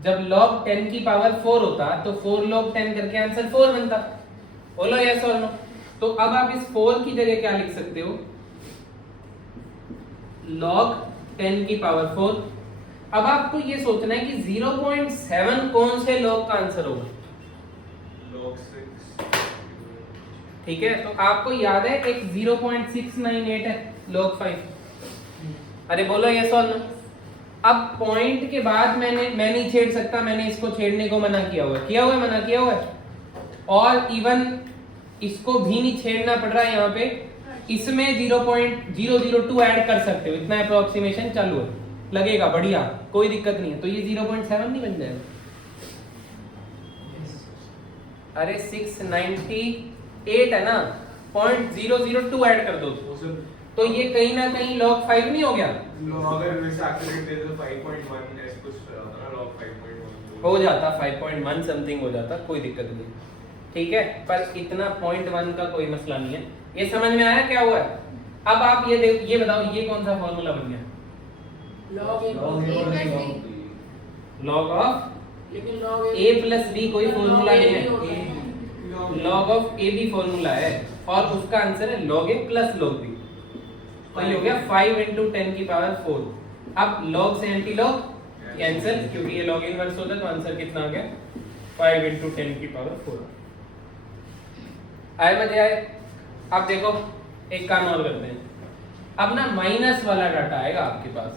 जब log 10 की पावर 4 होता तो 4 log 10 करके आंसर 4 बनता। बोलो यस और नो। तो अब आप इस 4 की जगह क्या लिख सकते हो? log 10 की पावर 4। अब आपको ये सोचना है कि 0.7 कौन से log का आंसर होगा? log 6। ठीक है, तो आपको याद है एक 0.698 है log 5। अरे बोलो यस और नो। अब पॉइंट के बाद मैं नहीं छेड़ सकता, मैंने इसको छेड़ने को मना किया हुआ है, मना किया हुआ है। और इवन इसको भी नहीं छेड़ना पड़ रहा है यहाँ पे, इसमें 0.002 ऐड कर सकते हो, इतना अप्रोक्सीमेशन चालू है, लगेगा बढ़िया, कोई दिक्कत नहीं है। तो ये 0.7 नहीं बन जाएगा? अरे 698 है ना, 0.002 ऐड कर दो तो ये कहीं ना कहीं log 5 नहीं हो गया? अगर वैसे एक्यूरेट दे तो 5.1 ऐसे कुछ आता ना, log 5.1 हो जाता, 5.1 समथिंग हो जाता, कोई दिक्कत नहीं, ठीक है। पर इतना 0.1 का कोई मसला नहीं है। ये समझ में आया क्या हुआ है? अब आप ये बताओ ये कौन सा फॉर्मूला बन गया? log ऑफ लेकिन log a + b कोई फॉर्मूला नहीं है, log ऑफ a भी फॉर्मूला है और उसका आंसर है log a + log b। तो ये हो गया 5 × 10 की पावर 4। अब log से एंटी लॉग कैंसिल, क्योंकि ये log इनवर्स होता है, तो आंसर कितना आ गया? 5 × 10 की पावर 4। आए मजे आए? अब देखो एक काम और करते हैं, अब ना माइनस वाला डाटा आएगा आपके पास,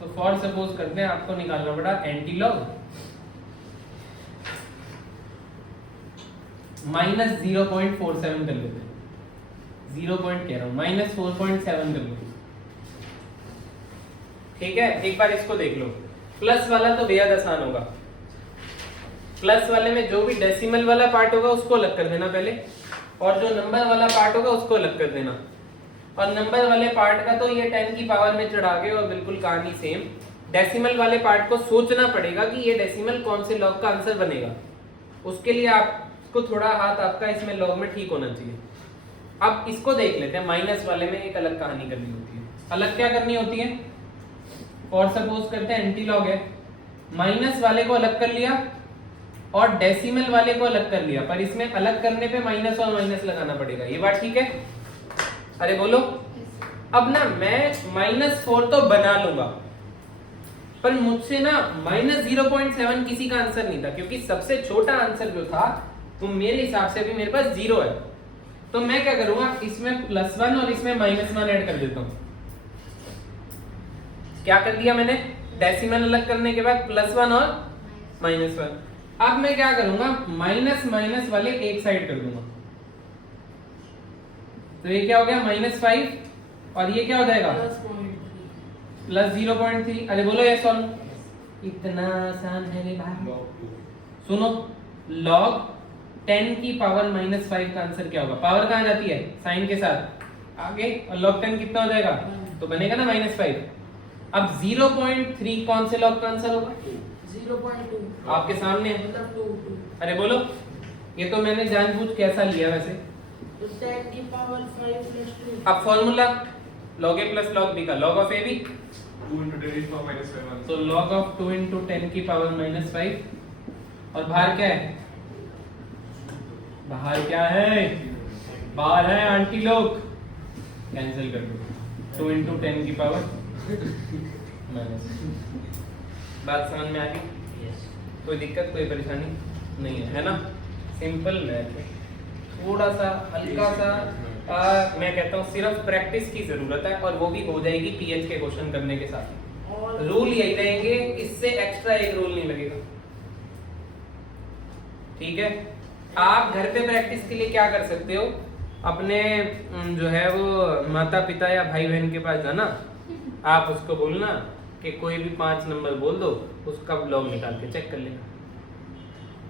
तो फॉर सपोज करते हैं आपको निकालना पड़ा एंटी लॉग -0.47 कर लेते हैं, 0 पॉइंट कह रहा हूं, -4.7 कर लो, ठीक है। एक बार इसको देख लो, प्लस वाला तो बेहद आसान होगा। प्लस वाले में जो भी डेसिमल वाला पार्ट होगा उसको अलग कर देना पहले, और जो नंबर वाला पार्ट होगा उसको अलग कर देना। और नंबर वाले पार्ट का तो ये 10 की पावर में चढ़ा के और बिल्कुल कहानी सेम। डेसिमल वाले पार्ट को सोचना पड़ेगा कि ये डेसिमल कौन से लॉग का आंसर बनेगा, उसके लिए आपको थोड़ा हाथ आपका इसमें लॉग में ठीक होना चाहिए। अब इसको देख लेते हैं, माइनस वाले में एक अलग कहानी करनी होती है। अलग क्या करनी होती है? और सपोज करते हैं एंटी लॉग है, माइनस वाले को अलग कर लिया और डेसिमल वाले को अलग कर लिया, पर इसमें अलग करने पे माइनस और माइनस लगाना पड़ेगा, ये बात ठीक है? अरे बोलो। अब ना मैं -4 तो बना लूंगा, पर मुझसे ना -0.7 किसी का आंसर नहीं था, क्योंकि सबसे छोटा आंसर जो था वो मेरे हिसाब से अभी मेरे पास 0 है। तो मैं क्या करूंगा, इसमें +1 और इसमें -1 ऐड कर देता हूं। क्या कर दिया मैंने? डेसिमल अलग करने के बाद +1 और -1। अब मैं क्या करूंगा, माइनस माइनस वाले एक साइड कर दूंगा, तो ये क्या हो गया -5, और ये क्या हो जाएगा +0.3। अरे बोलो यस और नो। इतना आसान है रे भाई, सुनो, log 10 की पावर -5 का आंसर क्या होगा? पावर कहाँ जाती है? साइन के साथ आगे, और log 10 कितना हो जाएगा? तो बनेगा ना -5। अब 0.3 कौन से log का आंसर होगा? 0.2 आपके सामने है। मतलब 2 अरे बोलो, ये तो मैंने जानबूझ कैसा लिया वैसे। तो 10 की पावर 5 प्लस 2। अब formula log a plus log b का, log of a b 2 into 10 to the power -5 तो log of 2 into 10 की पावर -5, और बाहर क्या है? बाहर क्या है? बाहर है आंटी लोग, कैंसिल कर दो। 2 into 10 की पावर -5। बात समझ में आ गई? यस। कोई दिक्कत, कोई परेशानी नहीं है ना? सिंपल मैथ है, थोड़ा सा हल्का सा मैं कहता हूँ सिर्फ प्रैक्टिस की जरूरत है, और वो भी हो जाएगी पीएच के क्वेश्चन करने के साथ। और रूल यही रहेंगे, इससे एक्स्ट्रा एक रूल नहीं लगेगा, ठीक है? आप घर पे प्रैक्टिस के लिए क्या कर सकते हो, अपने जो है वो माता पिता या भाई बहन के पास जाना, आप उसको बोलना कि कोई भी 5 नंबर बोल दो, उसका लॉग निकाल के चेक कर लेना।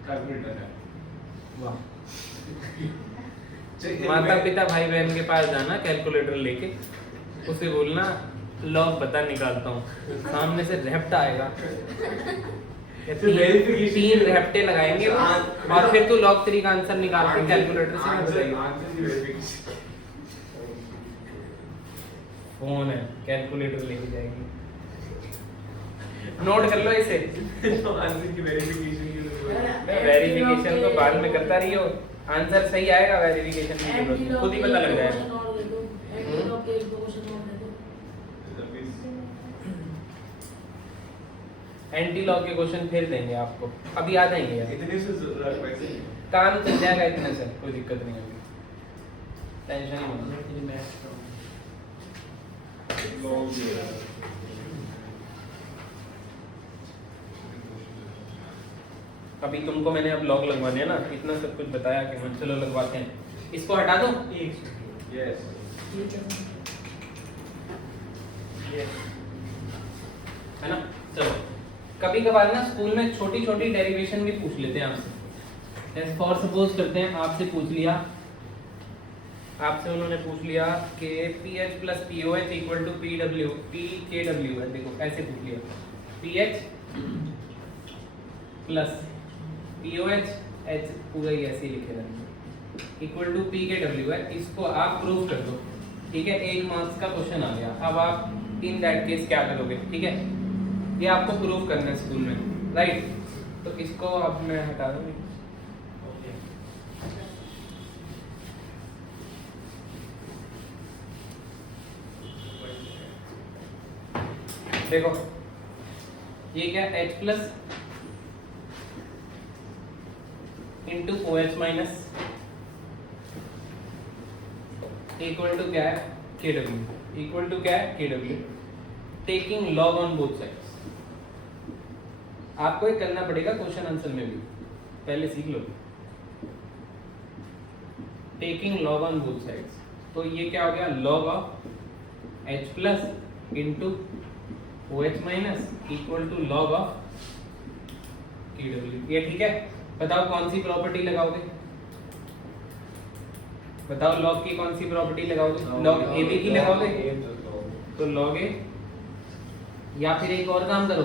कैलकुलेटर है। वाह। माता पिता भाई बहन के पास जाना, कैलकुलेटर लेके, उसे बोलना लॉग बता निकालता हूँ, सामने से रेप्ट आएगा, तीन रेप्टे लगाएंगे वो, और फिर तू लॉग 3 का आंसर निकाल के कैलकुलेटर से बताइए। फोन है, कैलकुलेटर लेके जाएगी, नोट कर लो इसे। आंसर की वेरिफिकेशन तो बाद में करता रहियो, आंसर सही आएगा, वेरिफिकेशन की जरूरत नहीं, खुद ही पता लग जाएगा। एंटी लॉग के क्वेश्चन फिर देंगे आपको, अभी आ जाएंगे यार, इतने से वैसे काम चल जाएगा इतने से, कोई दिक्कत नहीं होगी, टेंशन नहीं होगी। मेरी मैथ्स का अभी तुमको मैंने अब लॉग लगवाने हैं ना, इतना सब कुछ बताया कि हम चलो लगवाते हैं। इसको हटा दो, यस है ना? चलो, कभी कभार ना स्कूल में छोटी छोटी डेरिवेशन भी पूछ लेते हैं आपसे। जैसे फॉर सपोज करते हैं, आपसे पूछ लिया, आपसे उन्होंने पूछ लिया कि pH plus pOH equal to PW पीकेडब्ल्यू है। देखो ऐसे पूछ लिया, पीएच प्लस पीओएच, एच पूरा ही ऐसे ही लिखे रहेंगे, इक्वल टू पीकेडब्ल्यू है। इसको आप प्रूव कर दो, ठीक है? 1 मार्क्स का क्वेश्चन आ गया। अब आप इन दैट केस क्या करोगे, ठीक है? ये आपको प्रूव करना है स्कूल में, राइट? तो इसको अब मैं हटा दूंगी। देखो ये क्या, H plus into OH minus equal to क्या है, KW, इक्वल टू क्या है, KW, taking log on both sides. आपको ये करना पड़ेगा क्वेश्चन आंसर में भी, पहले सीख लो, taking log on both sides. तो ये क्या हो गया, log of H plus into OH minus equal to log of KW। ये ठीक है? बताओ कौन सी प्रॉपर्टी लगाओगे, बताओ लॉग की कौन सी प्रॉपर्टी लगाओगे? लॉग ए बी की लगाओगे, तो लॉग ए, या फिर एक और काम करो,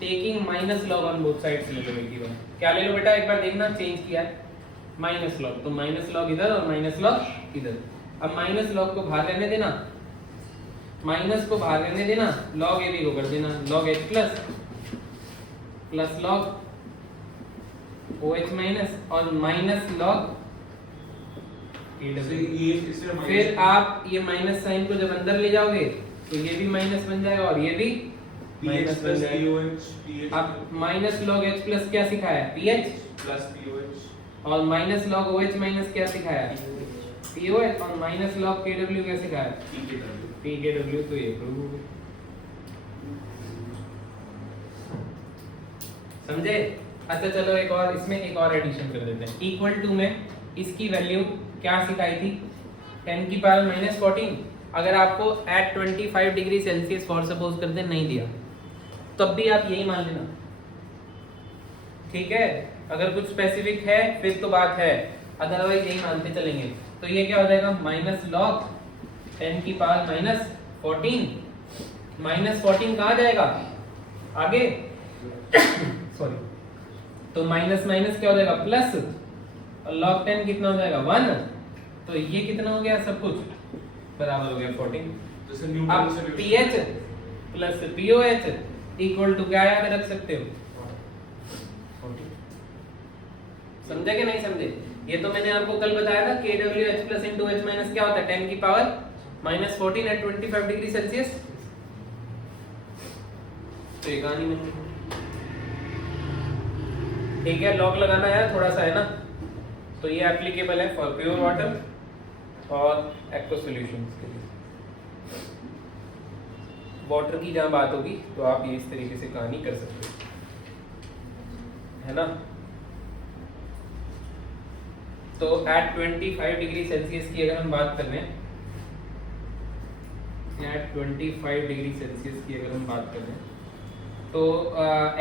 taking minus log on both sides ले लो। एक बार क्या ले लो बेटा, एक बार देखना, चेंज किया है माइनस लॉग, तो माइनस लॉग इधर और माइनस लॉग इधर। अब माइनस लॉग को बाहर रहने देना, माइनस को बाहर रहने देना, लॉग ए बी को कर देना log H plus plus log OH minus और माइनस लॉग KW। फिर आप ये माइनस साइन को जब अंदर ले जाओगे तो ये भी माइनस बन जाएगा और ये भी माइनस बन जाएगा। अब माइनस लॉग H प्लस क्या सिखाया, PH प्लस POH, और माइनस लॉग OH माइनस क्या सिखाया, POH, और माइनस लॉग KW क्या सिखाया, PKW। तो ये प्रूव हो गया, समझे? अच्छा चलो एक और, इसमें एक और एडिशन कर देते हैं। इक्वल टू में इसकी वैल्यू क्या सिखाई थी, 10 की पावर माइनस 14। अगर आपको at 25 degree Celsius for suppose करते नहीं दिया, तब भी आप यही मान लेना, ठीक है? अगर कुछ स्पेसिफिक है फिर तो बात है, अदरवाइज यही मानते चलेंगे। तो ये क्या हो जाएगा माइनस लॉग 10 की पावर माइनस 14, माइनस 14 कहाँ जाएगा आगे सॉरी, तो माइनस माइनस क्या हो जाएगा प्लस, और log 10 कितना हो जाएगा 1, तो ये कितना हो गया सब कुछ बराबर हो गया 14। जैसे अब न्यूटन से pH plus POH equal to क्या याद रख सकते हो 14। समझे कि नहीं समझे? ये तो मैंने आपको कल बताया था KWH plus into H minus क्या होता है 10 की power minus 14 at 25 degree Celsius. तो ये कहानी में ठीक है, लॉग लगाना है थोड़ा सा है ना, तो ये एप्लीकेबल है फॉर प्योर वाटर और एक्वा सॉल्यूशंस के लिए। वाटर की जहां बात होगी तो आप ये इस तरीके से कहानी कर सकते हो, है ना। तो एट 25 डिग्री सेल्सियस की अगर हम बात कर रहे हैं, एट 25 डिग्री सेल्सियस की अगर हम बात कर रहे हैं, तो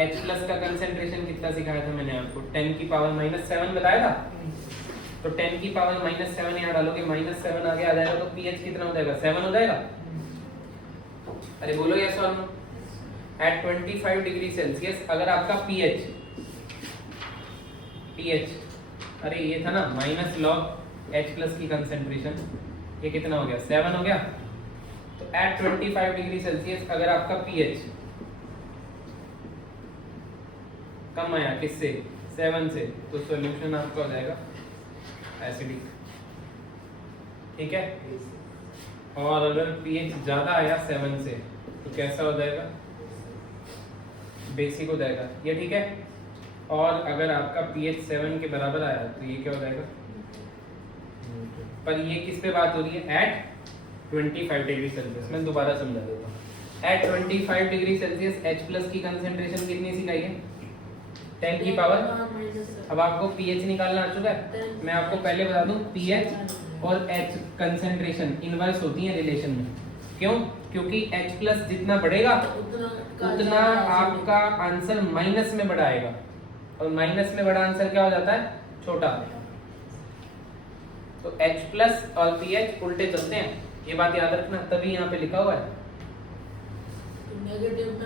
H प्लस का कंसेंट्रेशन कितना सिखाया था मैंने आपको 10 की पावर माइनस 7 बताया था। तो 10 की पावर माइनस 7 यहाँ डालोगे माइनस 7 आगे आ जाएगा, तो pH कितना हो जाएगा 7 हो जाएगा। अरे बोलो यस और नो। एट 25 डिग्री सेल्सियस अगर आपका pH अरे ये था ना माइनस लॉग H प्लस की कंसेंट्रेशन, ये कितना हो गया 7 हो गया। तो एट 25 डिग्री सेल्सियस अगर आपका pH कम आया किससे 7 से, तो सॉल्यूशन आपका हो जाएगा एसिडिक, ठीक है। और अगर pH ज्यादा आया 7 से तो कैसा हो जाएगा बेसिक हो जाएगा, ये ठीक है। और अगर आपका pH 7 के बराबर आया तो ये क्या हो जाएगा, पर ये किस पे बात हो रही है एट 25 डिग्री सेल्सियस। मैं दोबारा समझा देता हूँ। At 25 degree Celsius H plus की कंसेंट्रेशन कितनी सिखाई है 10 की पावर। अब आपको pH निकालना आ चुका है, मैं आपको पहले बता दूं pH और H कंसेंट्रेशन इनवर्स होती है रिलेशन में। क्यों? क्योंकि H प्लस जितना बढ़ेगा उतना आपका आंसर माइनस में बढ़ा आएगा, और माइनस में बड़ा आंसर क्या हो जाता है छोटा। तो H प्लस और pH उल्टे चलते हैं, ये बात याद रखना, तभी यहाँ पे लिखा हुआ है।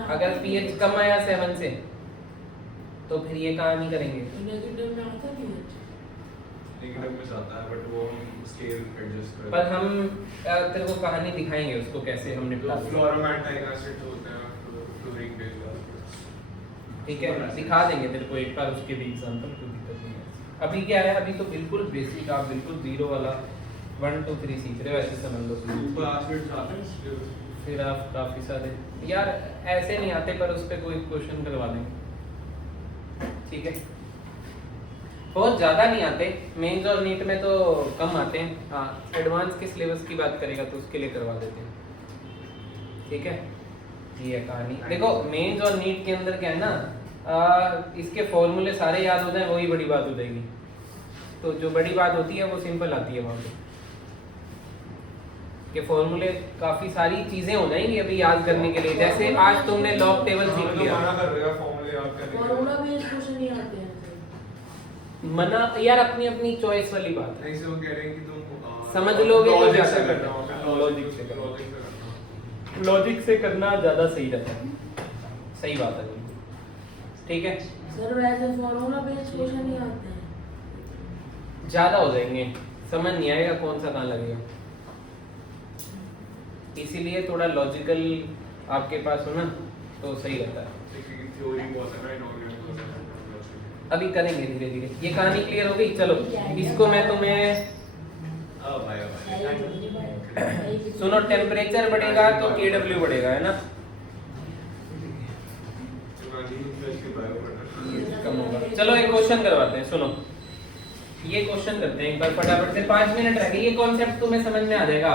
अगर pH कम आया 7 से तो फिर ये कहानी करेंगे। नेगेटिव में आता नहीं है, नेगेटिव में जाता है, बट वो हम स्केल एडजस्ट कर, पर हम तेरे को कहानी दिखाएंगे उसको कैसे हम निपटा सकते हैं। फ्लोरामेटाइक एसिड होते हैं फ्लोरीन बेस, ठीक है, दिखा देंगे तेरे को एक बार उसके भी एग्जांपल, कोई दिक्कत नहीं है। अभी क्या है, अभी तो बिल्कुल बेसिक, आप बिल्कुल जीरो वाला 1 2 3 सीख रहे हो, ऐसे समझ लो। ऊपर एसिड्स आते हैं, फिर आप काफी सारे यार ऐसे नहीं आते, पर उस पे कोई क्वेश्चन करवा देंगे, ठीक है। बहुत ज़्यादा नहीं आते, मेंस और नीट में तो कम आते हैं। हाँ, एडवांस के सिलेबस की बात करेगा तो उसके लिए करवा देते हैं, ठीक है। ये है कहानी। देखो मेंस और नीट के अंदर क्या है ना, इसके फॉर्मूले सारे याद हो जाए वही बड़ी बात हो जाएगी। तो जो बड़ी बात होती है वो सिंपल आती है वहाँ पे, के फॉर्मूले काफी सारी चीजें हो जाएंगी अभी याद करने के लिए। जैसे आज तुमने लॉग टेबल सीख लिया, मना कर रहा है फॉर्मूले याद करने के लिए। फॉर्मूला भी क्वेश्चन नहीं आते हैं मना यार अपनी अपनी चॉइस वाली बात है। नहीं से वो कह रहे हैं कि तुम समझ लोगे तो लॉजिक ज्यादा से बेटर करना, है। लॉजिक से करना, लॉजिक से करना। लॉजिक से करना ज्यादा सही रहता है, सही बात है, ठीक है। सर वैसे फॉर्मूला बेस्ड क्वेश्चन नहीं आते हैं, ज्यादा हो जाएंगे, समझ नहीं आएगा कौन सा कहाँ लगेगा, इसीलिए थोड़ा लॉजिकल आपके पास हो ना तो सही रहता है। थ्योरी बहुत है ना इनऑर्गेनिक। अभी करेंगे धीरे धीरे। ये कहानी क्लियर हो गई? चलो इसको मैं तुम्हें सुनो, टेम्परेचर बढ़ेगा तो KW बढ़ेगा, है ना, कम होगा। चलो एक क्वेश्चन करवाते हैं, सुनो ये क्वेश्चन करते हैं एक बार फटाफट से, 5 मिनट रह गए, ये कॉन्सेप्ट तुम्हें समझ में आ जाएगा।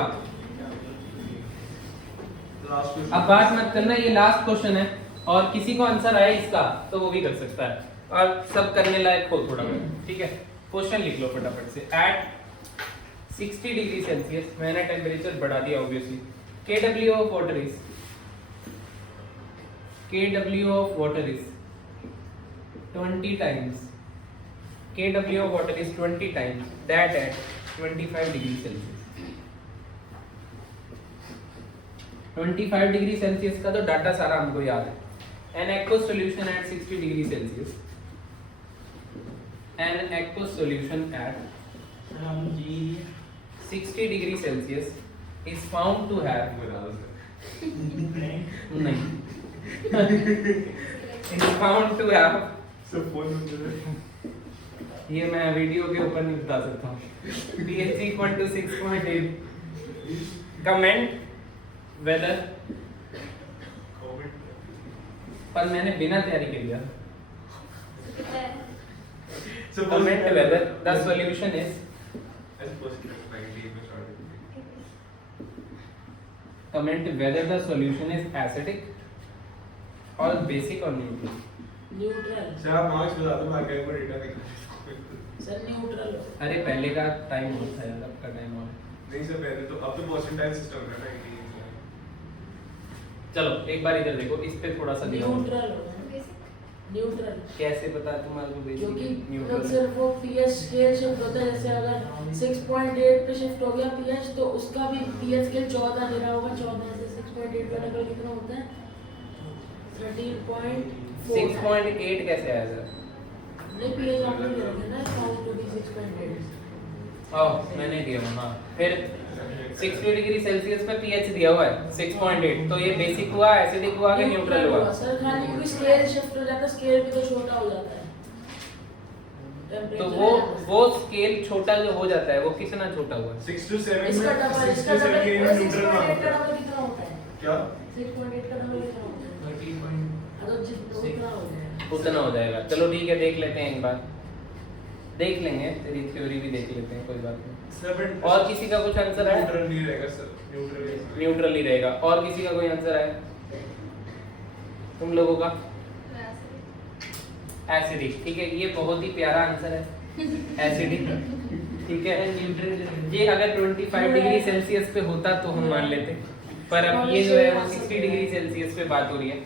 अब बात मत करना, ये लास्ट क्वेश्चन है, और किसी को आंसर आए इसका तो वो भी कर सकता है, और सब करने लायक हो थोड़ा, ठीक है। क्वेश्चन लिख लो फटाफट से। एट 60 डिग्री सेल्सियस, मैंने टेम्परेचर बढ़ा दिया obviously, KW of water is, KW of water is 20 times KW of water is 20 times that at 25 degree Celsius. 25 degree Celsius का तो डाटा सारा हमको याद है. An aqueous solution at 60 degree Celsius. An aqueous solution at sir हम जी 60 degree Celsius is found to have नहीं is found to have सब phone में ये मैं वीडियो के ऊपर नहीं बता सकता हूँ. pH equal to 6.8. Comment whether पर मैंने बिना तैयारी के लिया. Comment whether the solution is comment whether the solution is acidic or basic or neutral. Neutral. Sir आप मार्क्स बता दो, मैं आगे पर डेटा देखा. Sir neutral. अरे पहले का टाइम और था यार, अब का टाइम और. नहीं सर, पहले तो अब तो परसेंटाइल सिस्टम है ना. चलो एक बार इधर देखो, इस पे थोड़ा सा ध्यान. न्यूट्रल होगा. न्यूट्रल. कैसे पता तुम्हारे को बेसिक क्योंकि न्यूट्रल? सिर्फ वो पीएच स्केल शिफ्ट होता है. जैसे अगर 6.8 पे शिफ्ट हो गया पीएच, तो उसका भी पीएच स्केल 14 दे रहा होगा. 14 से 6.8 पे निकल कितना होता है? 13.4. 6.8 कैसे आया सर? नहीं, पीएच आपने दे रखा है ना, फाउंड टू बी 6.8. मैंने दिया हुआ. हाँ, फिर 60 डिग्री सेल्सियस पे पीएच दिया हुआ है 6.8. तो ये बेसिक हुआ, एसिडिक हुआ कि न्यूट्रल हुआ? सर खाली क्योंकि स्केल शिफ्ट हो जाता है, स्केल भी तो छोटा हो जाता है. तो वो स्केल छोटा जो हो जाता है वो कितना छोटा हुआ? 6 to 7 इसका में डबल. 6 इसका to 7 डबल. के न्यूट्रल में 6.8 का आता है. डबल कितना होता है? क्या 6.8 का डबल कितना होता है? 30. तो जितना उतना हो जाएगा. उतना हो जाएगा. चलो ठीक है, देख लेते हैं एक बार. देख लेंगे, तेरी थ्योरी भी देख लेते हैं, कोई बात नहीं. और किसी का कुछ आंसर है? न्यूट्रल नहीं रहेगा सर. न्यूट्रल ही रहेगा. और किसी का कोई आंसर है? तुम लोगों का एसिडिक. ठीक है, ये बहुत ही प्यारा आंसर है, एसिडिक. ठीक है, न्यूट्रल. ये अगर 25 डिग्री सेल्सियस पे होता तो हम मान लेते, पर अब ये जो है वो 60 डिग्री सेल्सियस पे बात हो रही है.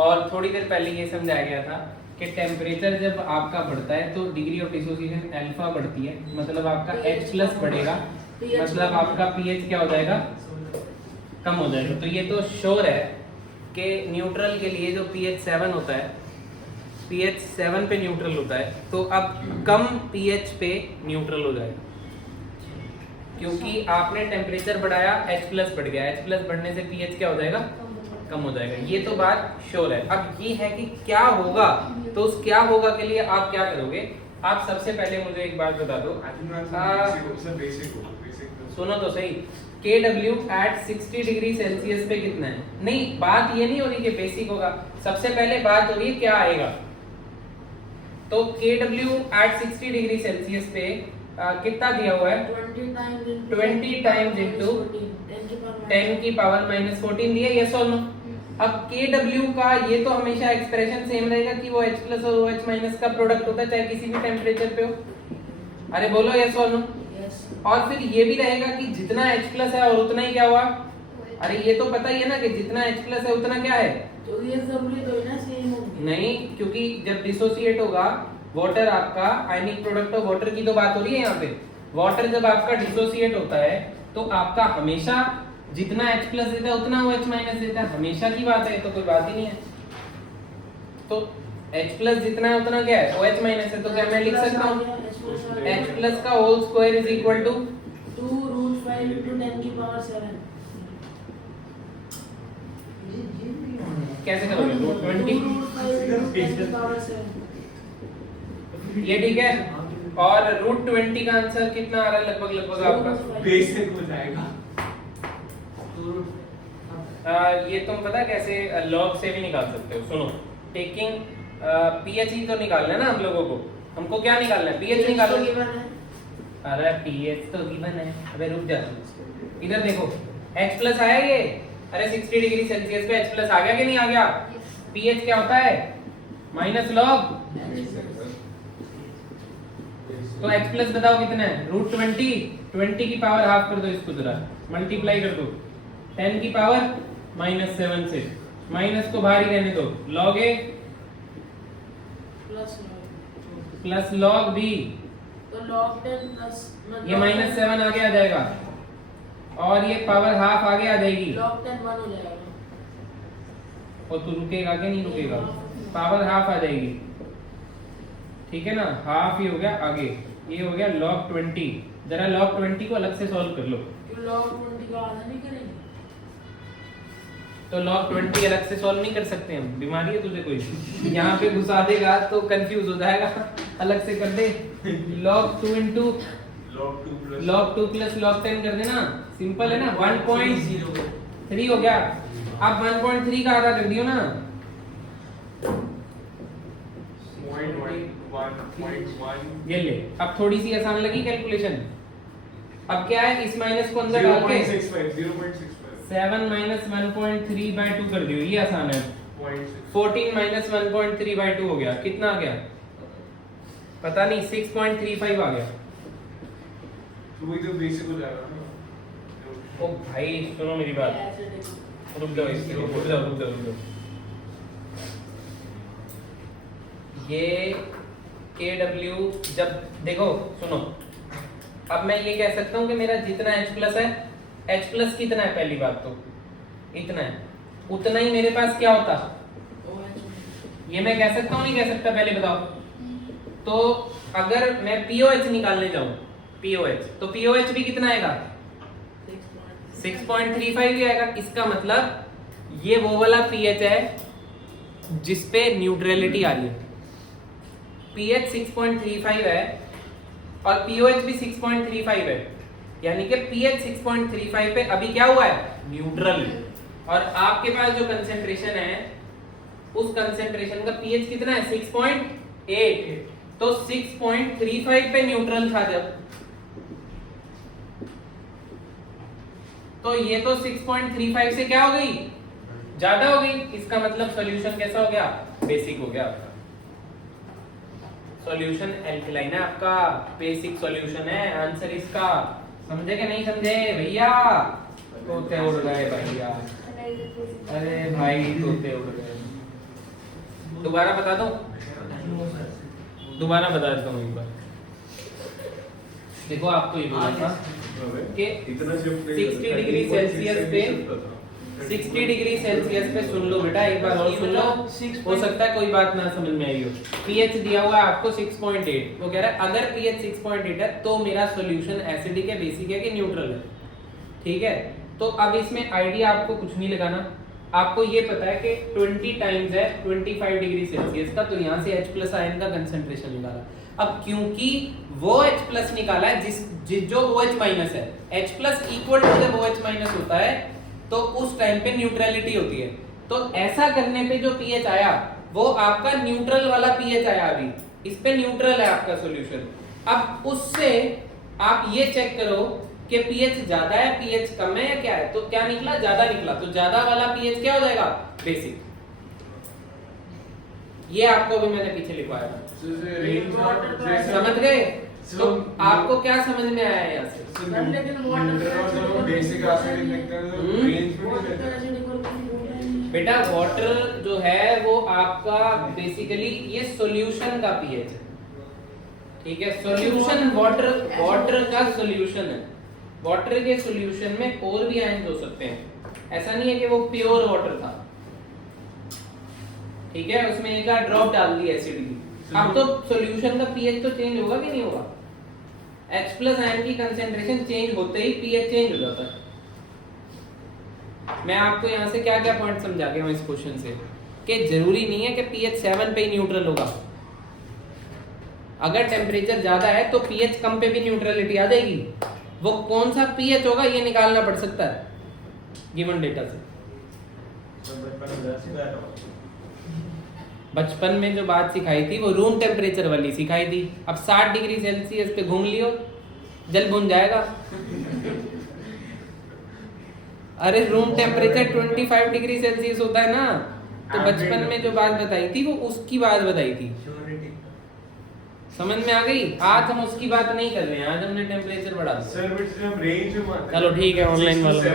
और थोड़ी देर पहले ये समझाया गया था कि टेम्परेचर जब आपका बढ़ता है तो डिग्री ऑफ डिसोसिएशन अल्फा बढ़ती है, मतलब आपका H प्लस बढ़ेगा, मतलब आपका pH क्या हो जाएगा? कम हो जाएगा. तो ये तो श्योर है कि न्यूट्रल के लिए जो pH 7 होता है, pH 7 पे न्यूट्रल होता है, तो अब कम pH पे न्यूट्रल हो जाएगा, क्योंकि आपने टेम्परेचर बढ़ाया, H प्लस बढ़ गया. H प्लस बढ़ने से pH क्या हो जाएगा? कम हो जाएगा. ये तो बात श्योर है. अब ये है कि क्या होगा, तो उस क्या होगा के लिए आप क्या करोगे? आप सबसे पहले मुझे एक बात बता दो. सुनो तो सही. KW at 60 डिग्री सेल्सियस पे कितना है? नहीं, बात ये नहीं हो रही कि बेसिक होगा. सबसे पहले बात हो रही है क्या आएगा. तो KW at 60 डिग्री सेल्सियस पे कितना दिया हुआ है? 20 times into 10 की पावर माइनस 14 दिया. यस और नो? अब KW का ये तो हमेशा एक्सप्रेशन सेम रहेगा कि वो H प्लस और OH माइनस का प्रोडक्ट होता है, चाहे किसी भी टेम्परेचर पे हो. अरे बोलो यस और नो? और फिर ये भी रहेगा कि जितना H प्लस है और उतना ही क्या हुआ? अरे ये तो पता ही है ना कि जितना H प्लस है उतना क्या है? तो ये जरूरी तो है ना सेम होगी. नहीं, क्योंकि जब डिसोसिएट होगा वाटर, आपका आयनिक प्रोडक्ट ऑफ वाटर की तो बात हो रही है यहाँ पे. वाटर जब आपका डिसोसिएट होता है तो आपका हमेशा जितना H प्लस देता है उतना OH माइनस देता है. हमेशा की बात है, तो कोई बात ही नहीं है. तो H प्लस जितना है उतना क्या है? OH माइनस है. तो क्या मैं लिख सकता हूँ H प्लस का whole square is equal to 2√5 into 10 की पावर 7. कैसे करोगे? 20 10 की पावर 7. ये ठीक है. और √20 का आंसर कितना आ रहा है लगभग आपका? बेसिक हो जाएगा. ये तुम पता कैसे लॉग से भी निकाल सकते हो. सुनो, टेकिंग pH ही तो निकालना है ना हम लोगों को. हमको क्या निकालना है? pH निकालो. अरे pH तो गिवन है. अबे रुक जा, इधर देखो. H प्लस आया ये. अरे 60 डिग्री सेल्सियस पे H प्लस आ गया कि नहीं आ गया? pH क्या होता है? Minus log. तो H प्लस बताओ कितना है? √20. 20 की पावर हाफ कर दो, इसको जरा मल्टीप्लाई कर दो 10 की पावर माइनस 7 से. माइनस को बाहर ही रहने दो. log A plus log B तो log 10 प्लस ये -7 आगे आ जाएगा और ये पावर हाफ आगे आ जाएगी log 10 1 हो जाएगा। और तू रुकेगा कि नहीं रुकेगा? पावर हाफ आ जाएगी, ठीक है ना, हाफ ही हो गया आगे, ये हो गया log 20। जरा log 20 को अलग से सॉल्व कर लो। क्यों log 20 का आधा नहीं करेंगे? तो log 20 अलग से सॉल्व नहीं कर सकते हम, बीमारी है तुझे कोई? यहाँ पे घुसा देगा तो कंफ्यूज हो जाएगा, अलग से कर दे। log 2 into log 2 plus log 10 कर देना, सिंपल है ना। 1.3 हो गया। अब 1.3 का आधा कर दियो ना। 0.1 ये ले, अब थोड़ी सी आसान लगी कैलकुलेशन। अब क्या है, इस माइनस को अंदर डाल के 0.65 7 minus 1.3/2 कर दियो, ये आसान है। 0.6 14 minus 1.3/2 हो गया, कितना आ गया पता नहीं, 6.35 आ गया। तो वही तो बेसिक हो जाएगा ना। ओ भाई सुनो मेरी बात, ऐसे देखो। रुक जाओ इसके लिए, रुक जाओ। ये KW जब देखो सुनो, अब मैं ये कह सकता हूँ कि मेरा जितना H प्लस है, H प्लस कितना है, पहली बात तो इतना है, उतना ही मेरे पास क्या होता, ये मैं कह सकता हूँ नहीं कह सकता, पहले बताओ। तो अगर मैं POH निकालने जाऊँ, POH तो POH भी कितना आएगा, 6.35 ही आएगा। इसका मतलब ये वो वाला pH है जिसपे न्यूट्रलिटी आ रही है। pH 6.35 है और POH भी 6.35 है, यानी कि pH 6.35 पे अभी क्या हुआ है, न्यूट्रल। और आपके पास जो कंसेंट्रेशन है, उस कंसेंट्रेशन का pH कितना है, 6.8। तो 6.35 पे न्यूट्रल था जब, तो ये तो 6.35 से क्या हो गई, ज्यादा हो गई। इसका मतलब सॉल्यूशन कैसा हो गया, बेसिक हो गया आपका। सॉल्यूशन एल्कलाइन है आपका, बेसिक सॉल्यूशन है आंसर इसका। समझे कि नहीं समझे भैया? तोते उड़ गए भैया, अरे भाई तोते उड़ गए। दोबारा बता दो, दोबारा बता देता हूँ एक बार। देखो आपको ये बोला था कि 60 डिग्री सेल्सियस पे 60 डिग्री सेल्सियस पे सुन लो बेटा, एक बार और सुन लो, हो सकता है कोई बात ना समझ में आई हो। pH दिया हुआ है आपको 6.8, वो कह रहा है अगर pH 6.8 है तो मेरा सॉल्यूशन एसिडिक है, बेसिक है कि न्यूट्रल है, ठीक है। तो अब इसमें आइडिया आपको कुछ नहीं लगाना, आपको ये पता है कि 20 टाइम्स है 25 डिग्री सेल्सियस का, तो यहाँ से H प्लस आयन का कंसंट्रेशन निकाला। अब क्योंकि वो H प्लस निकाला है जो OH माइनस है, H प्लस इक्वल टू जब OH माइनस होता है तो उस टाइम पे न्यूट्रलिटी होती है। तो ऐसा करने पे जो pH आया वो आपका न्यूट्रल वाला pH आया, अभी इस पे न्यूट्रल है आपका सॉल्यूशन। अब उससे आप ये चेक करो कि pH ज्यादा है, pH कम है या क्या है, तो क्या निकला, ज्यादा निकला। तो ज्यादा वाला pH क्या हो जाएगा, बेसिक। ये आपको भी मैंने पीछे लिखवाया था, समझ गए? तो आपको क्या समझ में आया है यहाँ से? बेसिक एसिड लिखते हैं तो रेंज में नहीं रहता। बेटा वाटर जो है वो आपका बेसिकली ये सॉल्यूशन का pH है, ठीक है। सॉल्यूशन वाटर का सॉल्यूशन है। वाटर के सॉल्यूशन में और भी आयन हो सकते हैं, ऐसा नहीं है कि वो प्योर वाटर था, ठीक है। उसमें एक ड्रॉप डाल दी एसिड की, अब तो सॉल्यूशन का pH तो चेंज होगा कि नहीं होगा? H प्लस आयन की कंसेंट्रेशन चेंज होते ही pH चेंज हो जाता है। मैं आपको यहाँ से क्या क्या पॉइंट समझा गया हूँ इस क्वेश्चन से, कि जरूरी नहीं है कि pH 7 पे ही न्यूट्रल होगा। अगर टेम्परेचर ज्यादा है तो pH कम पे भी न्यूट्रलिटी आ जाएगी। वो कौन सा pH होगा ये निकालना पड़ सकता है गिवन डेटा से। बचपन में जो बात सिखाई थी वो रूम टेम्परेचर वाली सिखाई थी। अब 60 डिग्री सेल्सियस पे घूम लियो, जल भुन जाएगा। अरे रूम टेम्परेचर 25 डिग्री सेल्सियस होता है ना, तो बचपन में जो बात बताई थी वो उसकी बात बताई थी, समझ में आ गई? आज हम उसकी बात नहीं कर रहे हैं, आज हमने टेम्परेचर बढ़ा दिया। सर हम रेंज में, चलो ठीक है, ऑनलाइन वालों को